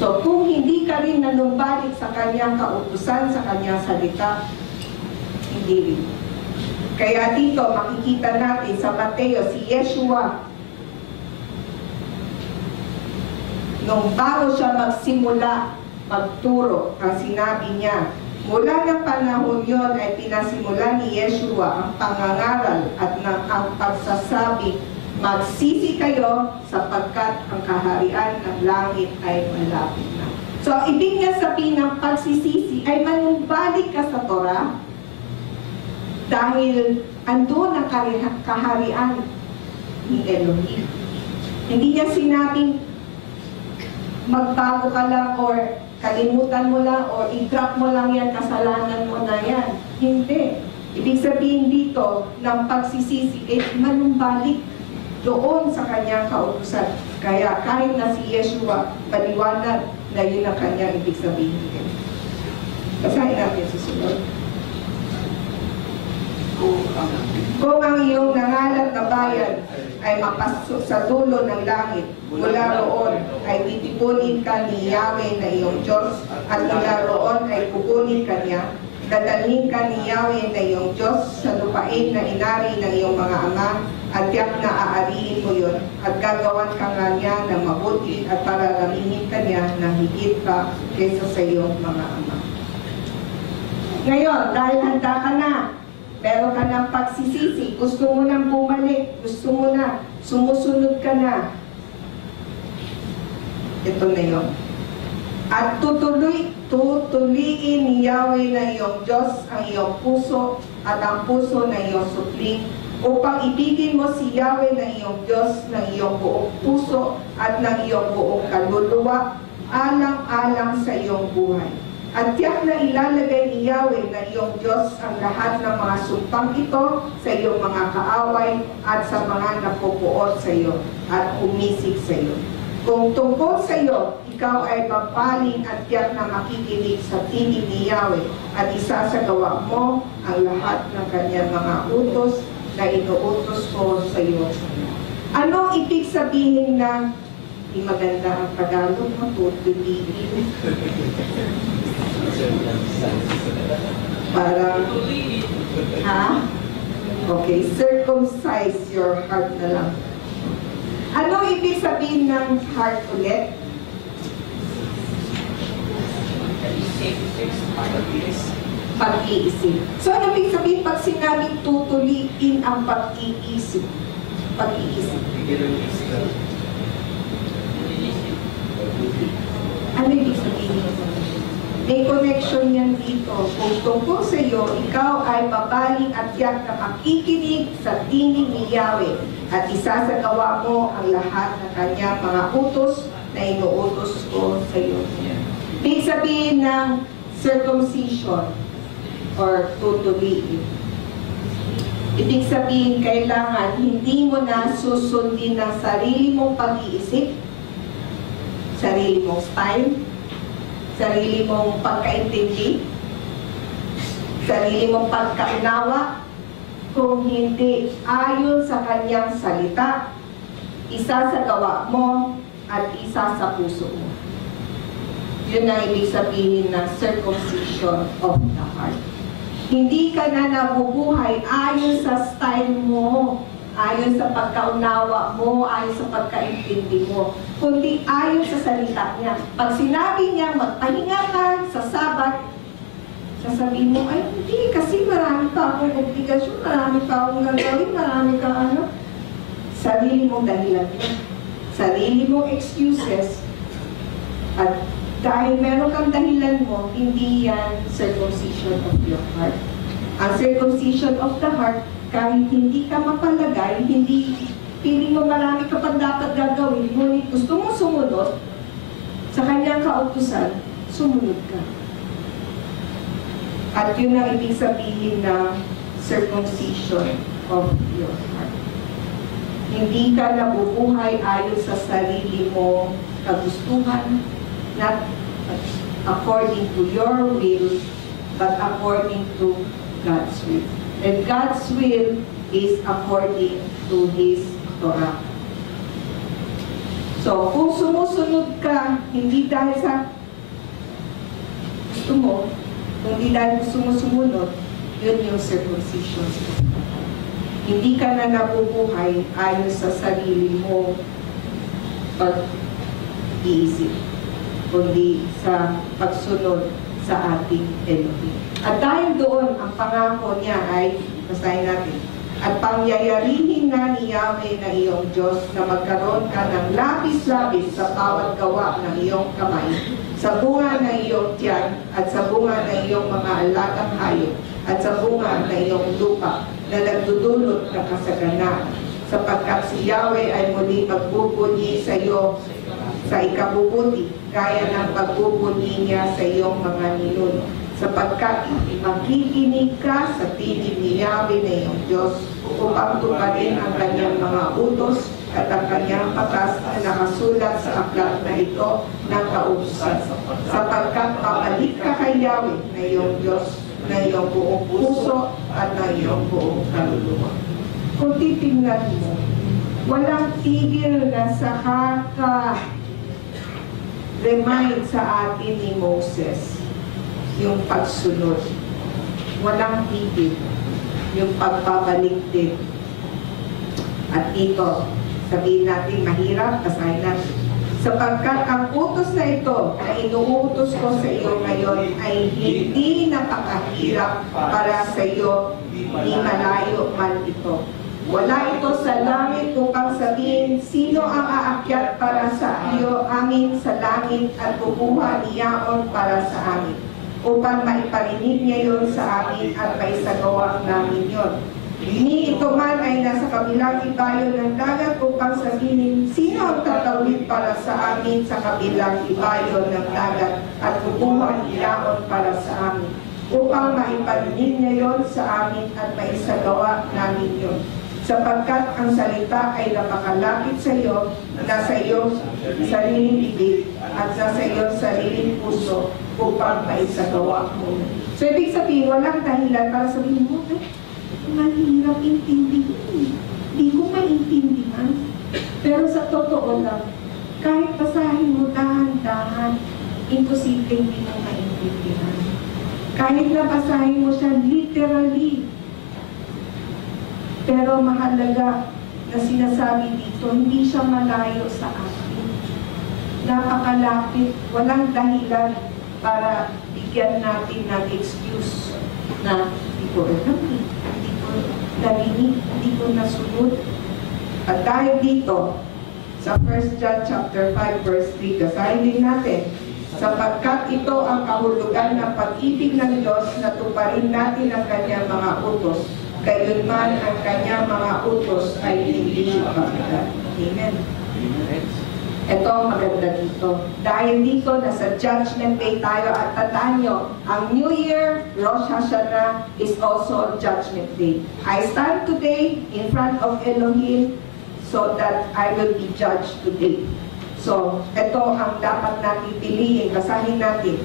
So kung hindi ka rin nanumbalik sa kanyang kautusan, sa kanyang salita, hindi rin. Kaya dito makikita natin sa Mateo, si Yeshua, nung bago siya magsimula, magturo, ang sinabi niya, mula ng panahon yon ay pinasimula ni Yeshua ang pangangaral at ang pagsasabi, magsisi kayo sapagkat ang kaharian ng langit ay malapit na. So, ibig nga sabihin ng pagsisisi ay manumbalik ka sa Torah, dahil andun ang kaharian ni Elohim. Hindi niya sinabing magbago ka lang or kalimutan mo lang or i-drop mo lang yan, kasalanan mo na yan. Hindi. Ibig sabihin dito ng pagsisisi ay manumbalik doon sa kanyang kautusan. Kaya kahit na si Yeshua paliwanag na yun ang kanyang ibig sabihin. Basahin natin susunod. Kung ang iyong nangalat na bayan ay mapasok sa dulo ng langit, mula roon ay titipunin ka ni Yahweh na iyong Diyos, at mula roon ay kukunin ka niya, dadalhin ka ni Yahweh na iyong Diyos sa lupain na inari ng iyong mga ama, at tiyak na aariin mo yun, at gagawan ka nga niya ng mabuti, at pararamingin ka niya na higit pa kaysa sa iyong mga ama. Ngayon, dahil handa ka na, meron ka ng pagsisisi, gusto mo nang bumalik, gusto mo na, sumusunod ka na. Ito na yun. At tutuliin ni Yahweh na iyong Diyos ang iyong puso at ang puso na iyong supling, upang ibigin mo si Yahweh na iyong Diyos ng iyong buong puso at ng iyong buong kaluluwa, alang-alang sa iyong buhay. At tiyak na ilalagay ni Yahweh na iyong Diyos ang lahat ng mga sumpang ito sa iyong mga kaaway at sa mga napupuot sa iyo at umisig sa iyo. Kung tungkol sa iyo, ikaw ay papaling at tiyak na makikinig sa tinig ni Yahweh at isasagawa mo ang lahat ng kanyang mga utos na inuutos ko sa iyo. Ano ibig sabihin ng di maganda ang Tagalog, matutuliin? Parang, ha? Okay, circumcise your heart na lang. Ano ibig sabihin ng heart ulit? Pag-iisip. So, ano ibig sabihin pag sinabing tutuliin ang pag-iisip? Pag-iisip. Ano ibig sabihin? May connection yan dito. Kung tungkol sa iyo, ikaw ay babaling at tiyak na makikinig sa tinig ni Yahweh at isasagawa mo ang lahat ng kanyang mga utos na inuutos ko sa iyo. Ibig sabihin ng circumcision or tutuliin. Ibig sabihin, kailangan hindi mo na susundin ng sarili mong pag-iisip, sarili mong style, sarili mong pagkaintindi, sarili mong pagkaunawa, kung hindi ayon sa kanyang salita, isa sa gawa mo at isa sa puso mo. Yun ang ibig sabihin ng circumcision of the heart. Hindi ka na nabubuhay ayon sa style mo, ayon sa pagkaunawa mo, ayon sa pagkaintindi mo, kundi ayon sa salita niya. Pag sinabi niya, magpahinga ka sa Sabat, sasabihin mo, ay hindi, kasi marami pa akong obligasyon, marami pa akong gagawin, marami ka ano. Sarili mong dahilan mo, sarili mong excuses, at dahil meron kang dahilan mo, hindi yan circumcision of your heart. Ang circumcision of the heart, kahit hindi ka mapalagay, hindi piling mo marami ka pang dapat gagawin, ngunit gusto mo sumunod sa kanyang kautusan, sumunod ka. At yun ang ibig sabihin ng circumcision of your heart. Hindi ka nabubuhay ayon sa sarili mong kagustuhan, not according to your will, but according to God's will. And God's will is according to His Torah. So, kung sumusunod ka, hindi dahil sa gusto mo, kundi dahil gusto mo sumunod, yun yung circumcision. Hindi ka na nabubuhay ayon sa sarili mo pag-iisip, kundi sa pagsunod sa ating Elohim. At dahil doon, ang pangako niya ay, basahin natin, at pangyayarihin na ni Yahweh na iyong Diyos na magkaroon ka ng labis-labis sa bawat gawa ng iyong kamay, sa bunga ng iyong tiyan, at sa bunga ng iyong mga alagang hayop, at sa bunga ng iyong lupa na nagdudulot ng kasaganaan, sapagkat si Yahweh ay muli magbubunyi sa iyo sa ikabubuti, gaya ng pagbubunyi niya sa iyong mga ninuno. Sapagkat makikinig ka sa tinig ni Yahweh na iyong Diyos upang tuparin ang kanyang mga utos at ang kanyang batas na nakasulat sa aklat na ito ng kautusan. Sapagkat papalik ka kay Yahweh na iyong Diyos na iyong buong puso at na iyong buong kaluluwa. Kung titingnan mo, walang tigil na sa remind sa atin ni Moses yung pagsunod. Walang tigil. Yung pagpabalik din. At dito, sabihin natin mahirap, basahin natin. Sapagkat ang utos na ito na inuutos ko sa iyo ngayon ay hindi napakahirap para sa iyo, di malayo man ito. Wala ito sa langit upang sabihin, sino ang aakyat para sa iyo amin sa langit at kukuha niyaon para sa amin, upang maiparinig niya yun sa amin at maisagawa namin yun. Ni ito man ay nasa kabilang ibayo ng dagat upang sabihin, sino ang tatawid para sa amin sa kabilang ibayo ng dagat at kukuha niyaon para sa amin, upang maiparinig niya yun sa amin at maisagawa namin yun. Sapagkat ang salita ay napakalapit sa iyo, nasa iyong sariling bibig at nasa iyong sariling puso upang maisagawa mo. So, ibig sabihin, walang dahilan para sabihin mo, mahirap intindihin. Hindi ko maintindihan. Pero sa totoo lang, kahit basahin mo dahan-dahan, imposible hindi mo maintindihan. Kahit na basahin mo siya literally, pero mahalaga na sinasabi dito, hindi siya malayo sa atin. Napakalapit, walang dahilan para bigyan natin ng excuse na hindi ko alam, hindi ko narinig, hindi ko nasunod. At dahil dito, sa 1 John chapter 5 verse 3, kasahin din natin, sapagkat ito ang kahulugan ng pag-ibig ng Diyos na tuparin natin ang kanyang mga utos. Kayunman ang kanyang mga utos ay hindi mabigat. Amen. Ito ang maganda dito. Dahil dito, nasa Judgment Day tayo at tandaan nyo, ang New Year, Rosh Hashanah, is also Judgment Day. I stand today in front of Elohim so that I will be judged today. So, ito ang dapat natin piliin. Basahin natin.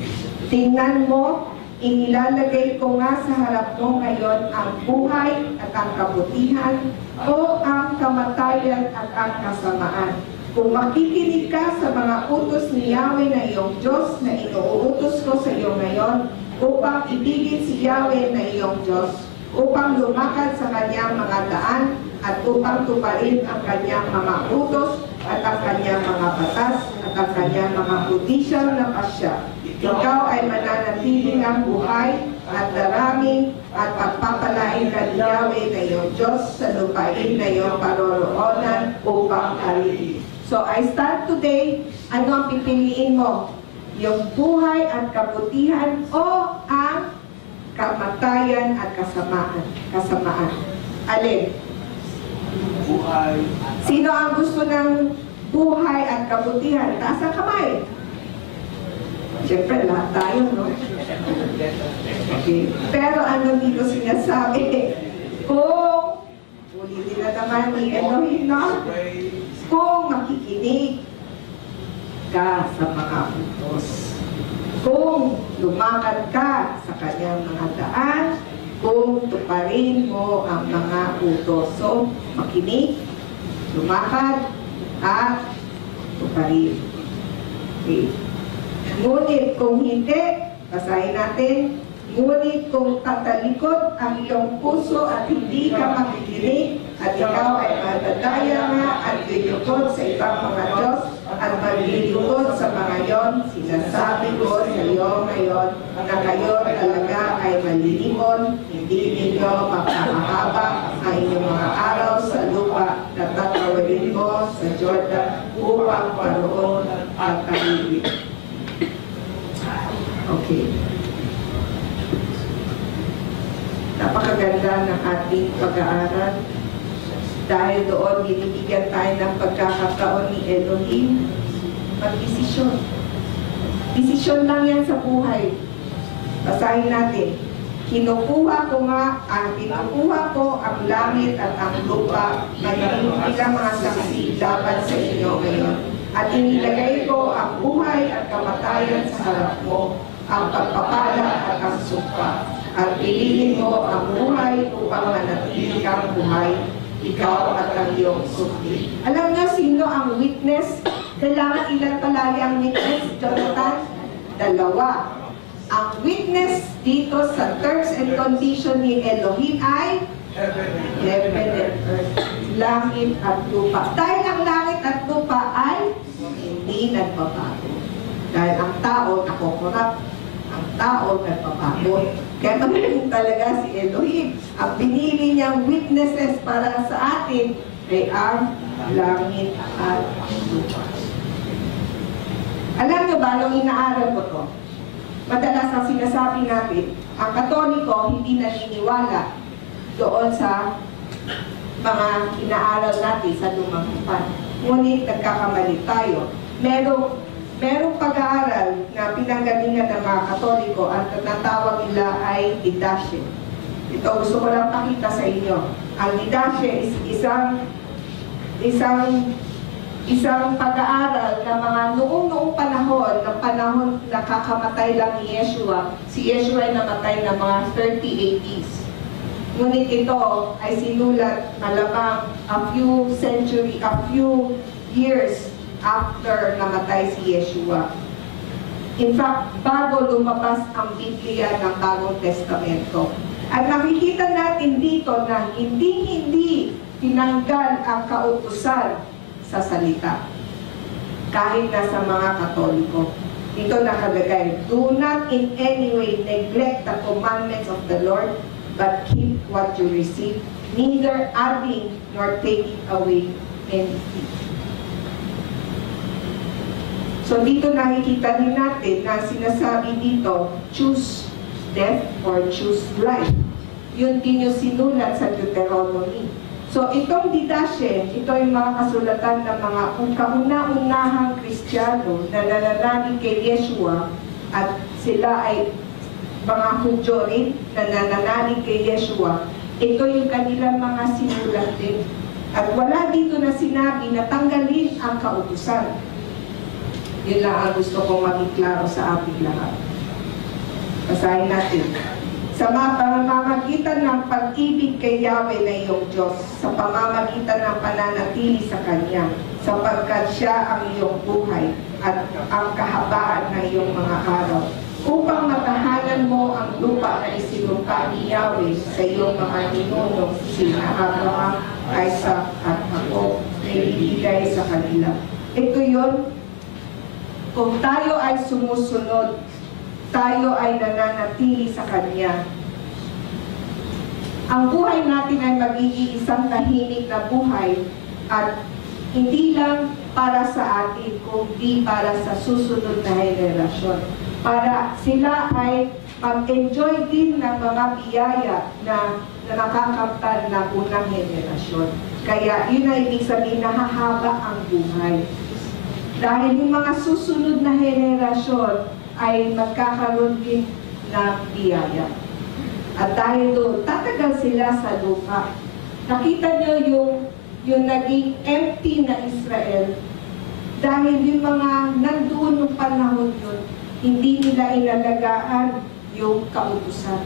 Tingnan mo inilalagay ko nga sa harap mo ngayon ang buhay at ang kabutihan o ang kamatayan at ang kasamaan. Kung makikinig ka sa mga utos ni Yahweh na iyong Diyos na inuutos ko sa iyo ngayon upang ibigin si Yahweh na iyong Diyos, upang lumakad sa kanyang mga daan at upang tuparin ang kanyang mga utos at ang kanyang mga batas at ang kanyang mga hudisyal na pasya. Ikaw ay mananatiling ang buhay at darami at pagpapalain ka ni Yahweh na iyong Diyos sa lupain na iyong paroroonan upang ariin. So I start today, ano ang pipiliin mo? Yung buhay at kabutihan o ang kamatayan at kasamaan? Alin? Buhay. Sino ang gusto ng buhay at kabutihan? Taas ang kamay. Siyempre, lahat tayo, no? Okay. Pero ano dito sinasabi? Kung, ulitin na naman ni Elohim, no? Kung makikinig ka sa mga utos, kung lumakad ka sa kanyang mga daan, kung tuparin mo ang mga utos. So, makinig, lumakad, at tuparin. Okay. Ngunit kung hindi, basahin natin, ngunit kung tatalikod ang iyong puso at hindi ka makikinig, at ikaw ay madadaya nga at lilukod sa ibang mga Diyos at maglilukod sa mga yon, sinasabi ko sa iyo ngayon na kayo talaga ay malilimon, hindi ninyo mapapahaba ang inyong mga araw sa lupa na tatawalin mo sa Jordan upang paroon at tahimik. Okay. Napakaganda ng ating pag-aaral. Dahil doon, binibigyan tayo ng pagkakataon ni Elohim mag-desisyon. Desisyon lang yan sa buhay. Basahin natin. Kinukuha ko ang langit at ang lupa maging bilang mga saksi laban sa inyo ngayon. At inilagay ko ang buhay at kamatayan sa harap mo, ang pagpapala at ang sumpa. At piliin mo ang buhay upang manatili kang buhay, ikaw at ang iyong sukli. Alam niyo sino ang witness? Kailangan ilan palagi ang witness, Jonathan? 2. Ang witness dito sa terms and condition ni Elohim ay heaven and earth, langit at lupa. Dahil ang langit at lupa ay hindi nagbabago. Dahil ang tao nakukurap, ang tao nagbabago. Kaya naman talaga si Elohim, ang binili niyang witnesses para sa atin ay ang langit at lupa. Alam niyo ba, nung inaaral ko to, madalas ang sinasabi natin, ang Katoliko hindi naniniwala doon sa mga inaaral natin sa Lumang Tipan. Ngunit nagkakamali tayo. Merong pag-aaral na pinanggalingan ng mga Katoliko at natawag nila ay Didache. Ito, gusto ko lang pakita sa inyo. Ang Didache is isang pag-aaral na mga noong panahon, ng panahon na kakamatay lang ni Yeshua. Si Yeshua ay namatay ng mga 30 ADs. Ngunit ito ay sinulat malamang a few years after namatay si Yeshua. In fact, bago lumabas ang Biblia ng Bagong Testamento. At nakikita natin dito na hindi tinanggal ang kautusan sa salita. Kahit na sa mga Katoliko. Dito nakalagay, do not in any way neglect the commandments of the Lord, but keep what you receive, neither adding nor taking away anything. So dito nakikita din natin na sinasabi dito, choose death or choose life. Yun din yung sinulat sa Deuteronomy. So itong Didache, ito ay mga kasulatan ng mga kauna-unahang Kristiyano na nananalig kay Yeshua at sila ay mga Hudyo rin na nananalig kay Yeshua. Ito yung kanilang mga sinulat din. At wala dito na sinabi na tanggalin ang kautusan. Yun lang ang gusto kong maging klaro sa ating lahat. Basahin natin. Sa pamamagitan ng pag-ibig kay Yahweh na iyong Diyos, sa pamamagitan ng pananatili sa Kanya, sapagkat Siya ang iyong buhay at ang kahabaan ng iyong mga araw, upang matahanan mo ang lupa na isinumpa ni Yahweh sa iyong mga ninuno, sina Abraham, Isaac at Jacob, na ibigay sa kanila. Ito yun, kung tayo ay sumusunod, tayo ay nananatili sa Kanya. Ang buhay natin ay magiging isang tahimik na buhay at hindi lang para sa atin, kundi para sa susunod na henerasyon. Para sila ay mag-enjoy din ng mga biyaya na nakakamtan ng unang henerasyon. Kaya yun ay ibig sabihin na hahaba ang buhay. Dahil yung mga susunod na henerasyon ay magkakaroon din ng biyaya. At dahil doon, tatagal sila sa lupa. Nakita nyo yung naging empty na Israel dahil yung mga nandoon ng panahon yun, hindi nila inalagaan yung kautusan.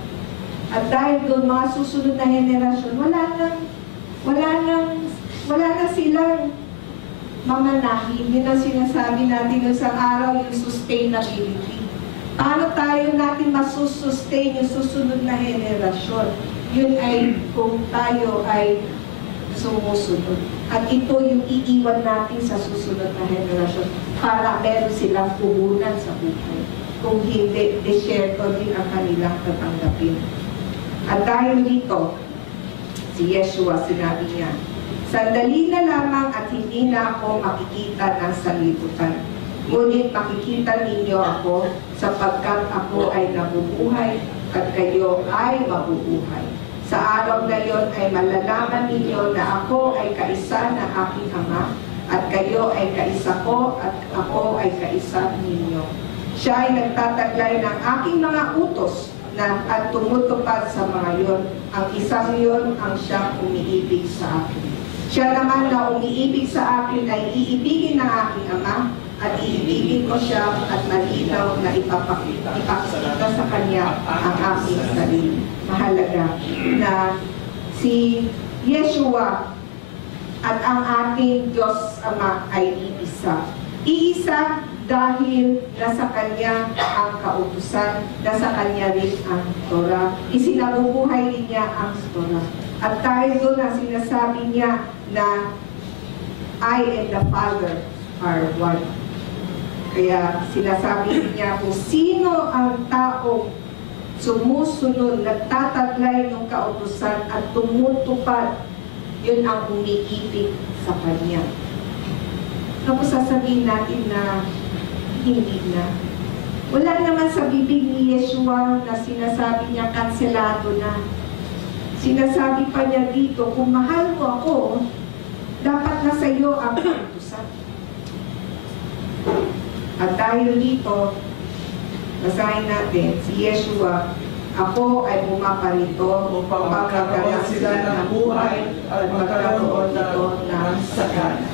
At dahil doon, mga susunod na henerasyon, wala na silang mamanahin. Yun ang sinasabi natin sa araw, yung sustainability. Paano tayo natin masusustain yung susunod na henerasyon? Yun ay kung tayo ay sumusunod. At ito yung iiwan natin sa susunod na henerasyon para meron silang puhunan sa buhay. Kung hindi, i-share ko din ang kanilang tatanggapin. At dahil dito, si Yeshua sinabi niya, sandali na lamang at hindi na ako makikita ng sanlibutan. Ngunit makikita ninyo ako sapagkat ako ay nabubuhay at kayo ay mabubuhay. Sa araw na yon ay malalaman ninyo na ako ay kaisa ng aking Ama at kayo ay kaisa ko at ako ay kaisa ninyo. Siya ay nagtataglay ng aking mga utos at tumutupad sa mga yon. Ang isang yon ang siyang umiibig sa akin. Siya naman na umiibig sa akin ay iibigin ng aking Ama at iibigin ko siya at malinaw na ipakita sa kanya ang aking sarili. Mahalaga na si Yeshua at ang ating Diyos Ama ay iisa. Iisa dahil nasa kanya ang kautusan, nasa kanya rin ang Torah. Isinabubuhay din niya ang Torah. At dahil doon na sinasabi niya na I and the Father are one. Kaya sinasabi niya kung sino ang taong sumusunod, nagtataglay ng kautusan at tumutupad, yun ang umiibig sa Kanya. Tapos sasabihin natin na hindi na. Wala naman sa bibig ni Yeshua na sinasabi niya kanselado na. Sinasabi pa niya dito, kung mahal mo ako, dapat na sa iyo ang kautusan. At dahil dito, basahin natin, si Yeshua, ako ay bumaparito upang magkakaroon ng buhay at magkaroon ito ng sagana.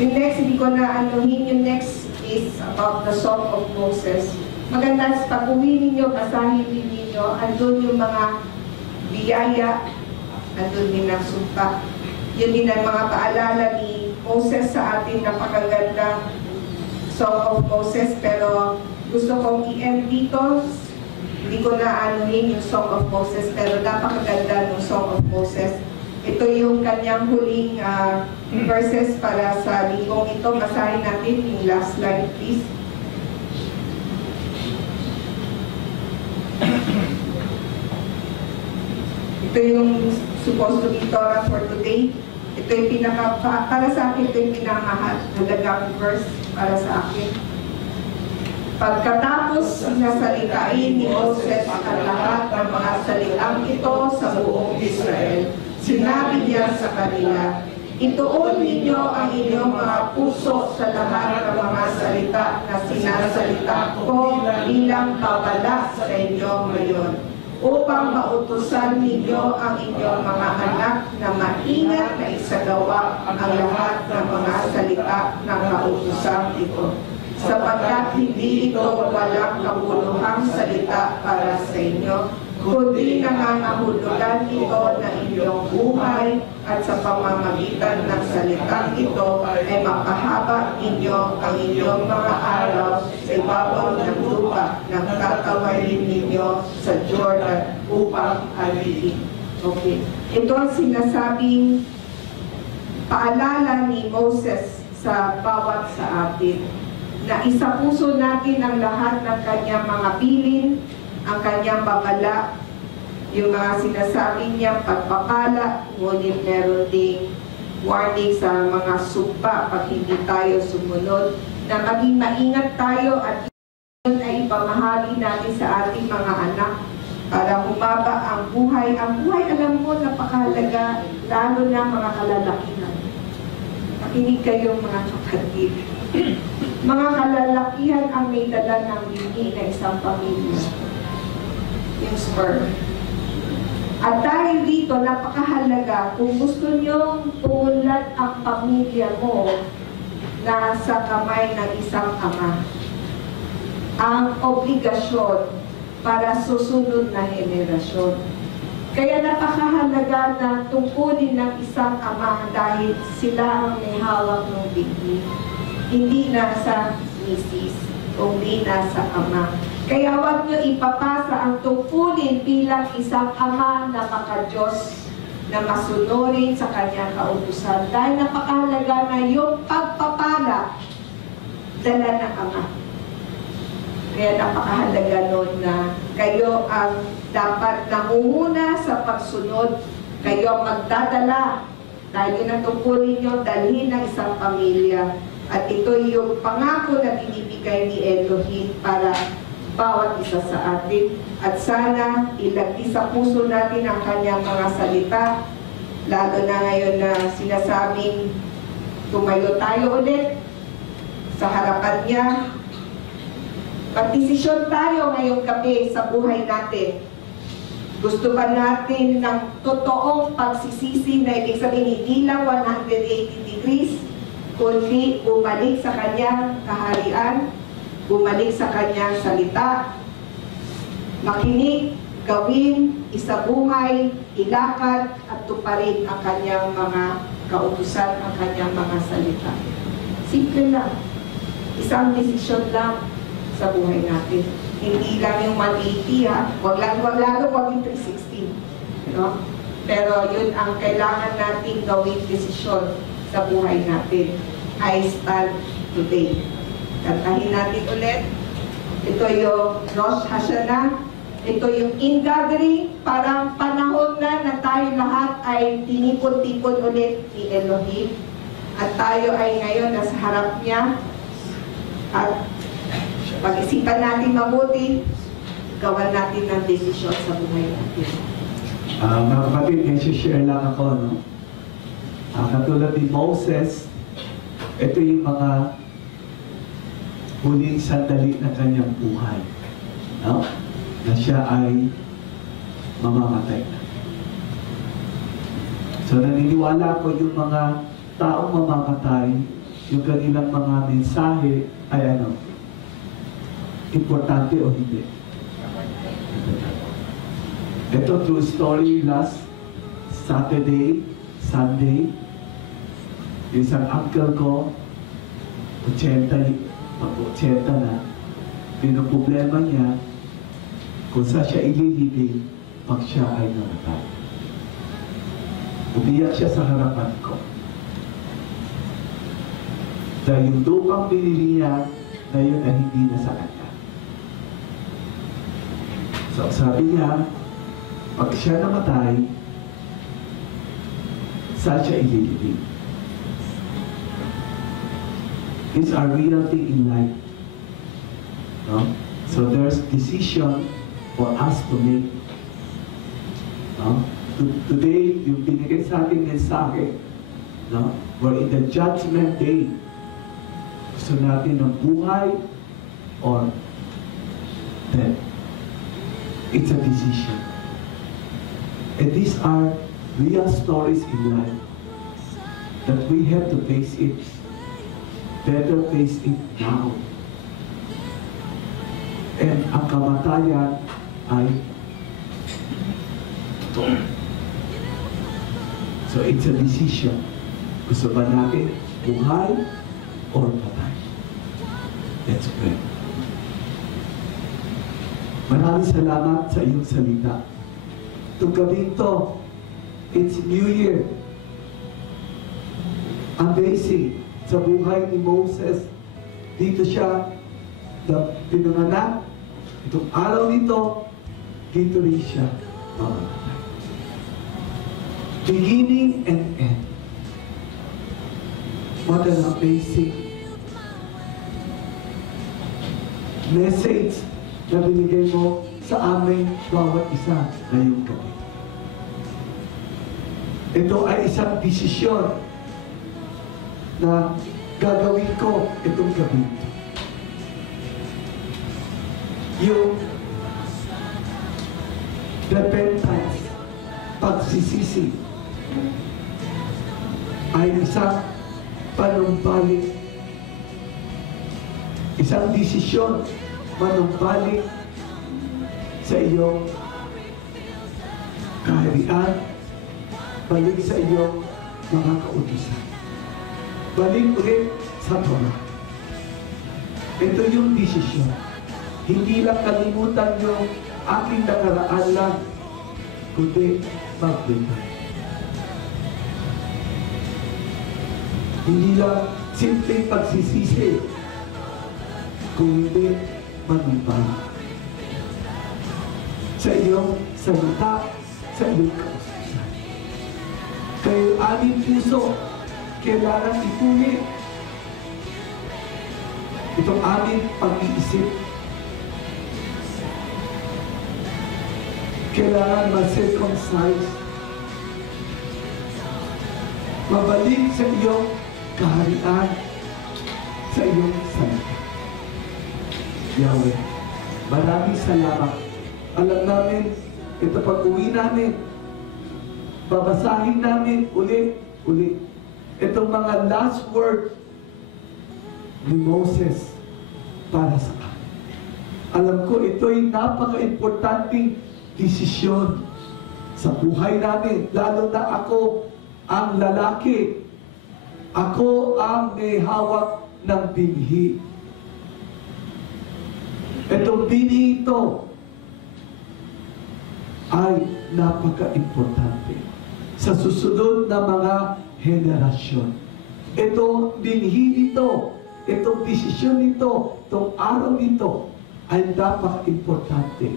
Yung next, hindi ko na anuhin. Yung next is about the Song of Moses. Maganda, pag uwi ninyo, basahin din ninyo, andun yung mga biyaya, andun din ang sumpa. Yun din ang mga paalala ni Moses sa ating napakaganda Song of Moses, pero gusto kong i-end dito. Hindi ko na anuhin yung Song of Moses, pero napakaganda ng Song of Moses. Ito yung kanyang huling verses para sa linggong ito. Basahin natin yung last slide, please. Ito yung supposed to be Torah for today. Ito yung para sa akin, ito yung pinakahalagang verse para sa akin. Pagkatapos sinasalitain ni Moses ang lahat ng mga salitang ito sa buong Israel, sinabi niya sa kanila, ituon ninyo ang inyong mga puso sa lahat ng mga salita na sinasalita ko bilang babala sa inyo ngayon, upang mautusan ninyo ang inyong mga anak na maingat na isagawa ang lahat ng mga salita ng kautusan ito. sapagkat hindi ito walang kabuluhang salita para sa inyo, kundi nangangahulugan ito na inyong buhay at sa pamamagitan ng salitang ito ay mapahaba ninyo ang inyong mga araw sa ibabaw ng lupa ng tatawarin ninyo sa Jordan upang alihin. Okay. Ito ang sinasabing paalala ni Moses sa bawat sa atin na isapuso natin ang lahat ng kanyang mga bilin, ang kanyang babala, yung mga sinasabi niya pagpapala, ngunit meron ding warning sa mga sumpa pag hindi tayo sumunod, na maging maingat tayo at yun ay ipamahagi natin sa ating mga anak para humaba ang buhay. Ang buhay, alam mo, napakahalaga, lalo na mga kalalakihan. Makinig kayong mga kapatid. Mga kalalakihan ang may dala ng bini na isang pamilya. Yung sperm. At dahil dito, napakahalaga, kung gusto nyong pumunlad ang pamilya mo na sa kamay ng isang ama, ang obligasyon para susunod na henerasyon. Kaya napakahalaga na tungkulin ng isang ama dahil sila ang may hawak ng bigni. Hindi nasa misis, kundi nasa ama. Kaya huwag nyo ipapasa ang tungkulin bilang isang ama na makadiyos na masunurin sa kanyang kautusan. Dahil napakahalaga na yung pagpapala dala ng ama. Kaya napakahalaga nun na kayo ang dapat namumuna sa pagsunod. Kayo magdadala. Dahil yun ang tungkulin nyo, dalhin ng isang pamilya. At ito yung pangako na binibigay ni Elohim para bawat isa sa atin. At sana ilagdi sa puso natin ang kanyang mga salita. Lalo na ngayon na sinasabing tumayo tayo ulit sa harapan niya. Magdesisyon tayo ngayong gabi sa buhay natin. Gusto ba natin ng totoong pagsisisi na ibig sabihin hindi lang 180 degrees, kundi bumalik sa kanyang kaharian, bumalik sa kanyang salita, makinig, gawin, isabuhay, ilakad, at tuparin ang kanyang mga kautusan, ang kanyang mga salita. Simple lang. Isang desisyon lang sa buhay natin. Hindi lang yung 180 ha. Wag lalo, wag yung 360. No? Pero yun ang kailangan nating gawing desisyon sa buhay natin. I stand today. Kantahin natin ulit. Ito yung Rosh Hashanah. Ito yung ingathering. Parang panahon na tayo lahat ay tinipon-tipon ulit ni Elohim. At tayo ay ngayon nasa harap niya. At pag-isipan natin mabuti, gawan natin ng desisyon sa buhay natin. Mga kapatid, may share lang ako, no? Katulad ni Moses, ito yung mga huling sandali ng kanyang buhay, no? Na siya ay mamamatay na. So naniniwala ko yung mga taong mamamatay, yung kanilang mga mensahe ay ano, importante o hindi. Ito true story last Saturday, Sunday, isang uncle ko, 80 na, pinoproblema niya kung saan siya ililibing pag siya ay namatay. Umiyak siya sa harapan ko. Dahil yung lupang binili niya, na yun ay hindi na sa kanya. So sabi niya, pag siya namatay, saan siya ililibing? These are real things in life. No? So there's decision for us to make. No? Today, yung binigay sa ating mensahe, no? We're in the judgment day. Gusto natin ng buhay or death. It's a decision. And these are real stories in life that we have to face it. Better face it now And ang kamatayan ay totoo. So it's a decision. Gusto ba natin buhay or patay? Let's pray. Maraming salamat sa iyong salita. Itong gabing to, it's New Year. Amazing. Sa buhay ni Moses, dito siya na pinanganak. Itong araw nito, dito rin siya mamamatay. Beginning and end. What an amazing message na binigay mo sa amin bawat isa ngayong gabi. Ito ay isang desisyon na gagawin ko itong gabi. Yung repentance, pagsisisi, ay isang panumbalik, isang desisyon manumbalik sa iyong kaharian, balik sa iyong mga kautusan, balik ulit sa Torah. Ito yung desisyon. Hindi lang kalimutan yung aking nakaraan lang, kundi magbigay. Hindi lang simpleng pagsisisi, kundi manumbalik sa iyong salita, sa iyong kautusan. Kayo aming puso, kailangan ipunin itong aming pag-iisip. Kailangan ma-circumcise, mabalik sa iyong kaharian, sa iyong salita. Yahweh, maraming salamat. Alam namin, ito pag-uwi namin, babasahin namin ulit. Itong mga last word ni Moses para sa akin. Alam ko, ito'y napaka-importanting desisyon sa buhay namin. Lalo na ako ang lalaki. Ako ang may hawak ng binhi. Itong binhi ito ay napaka-importante sa susunod na mga henerasyon. Itong binhi nito, itong desisyon nito, itong araw nito ay napaka-importante.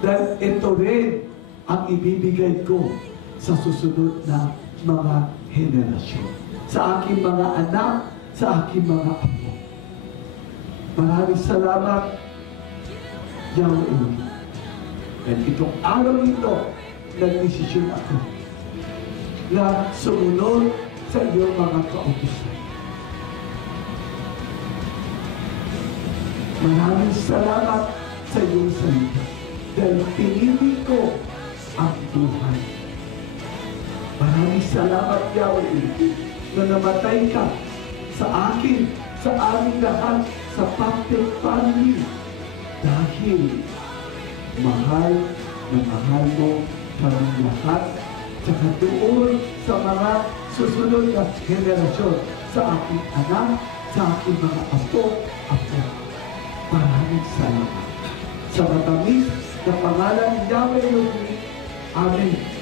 Dahil ito rin ang ibibigay ko sa susunod na mga henerasyon. Sa aking mga anak, sa aking mga apo. Maraming salamat, Yahweh Elohim. At itong araw nito, nagdesisyon ako na sumunod sa iyong mga kautusan. Maraming salamat sa iyong salita. Dahil pinili ko ang buhay. Maraming salamat, Yahweh, na namatay ka sa akin, sa aming lahat, sa Baptist family. Dahil mahal na mahal mo kaming lahat, tsaka doon sa mga susunod na henerasyon, sa aking anak, sa aking mga apo. Maraming salamat. Sa matamis na pangalan ni Yahweh Elohim. Amen.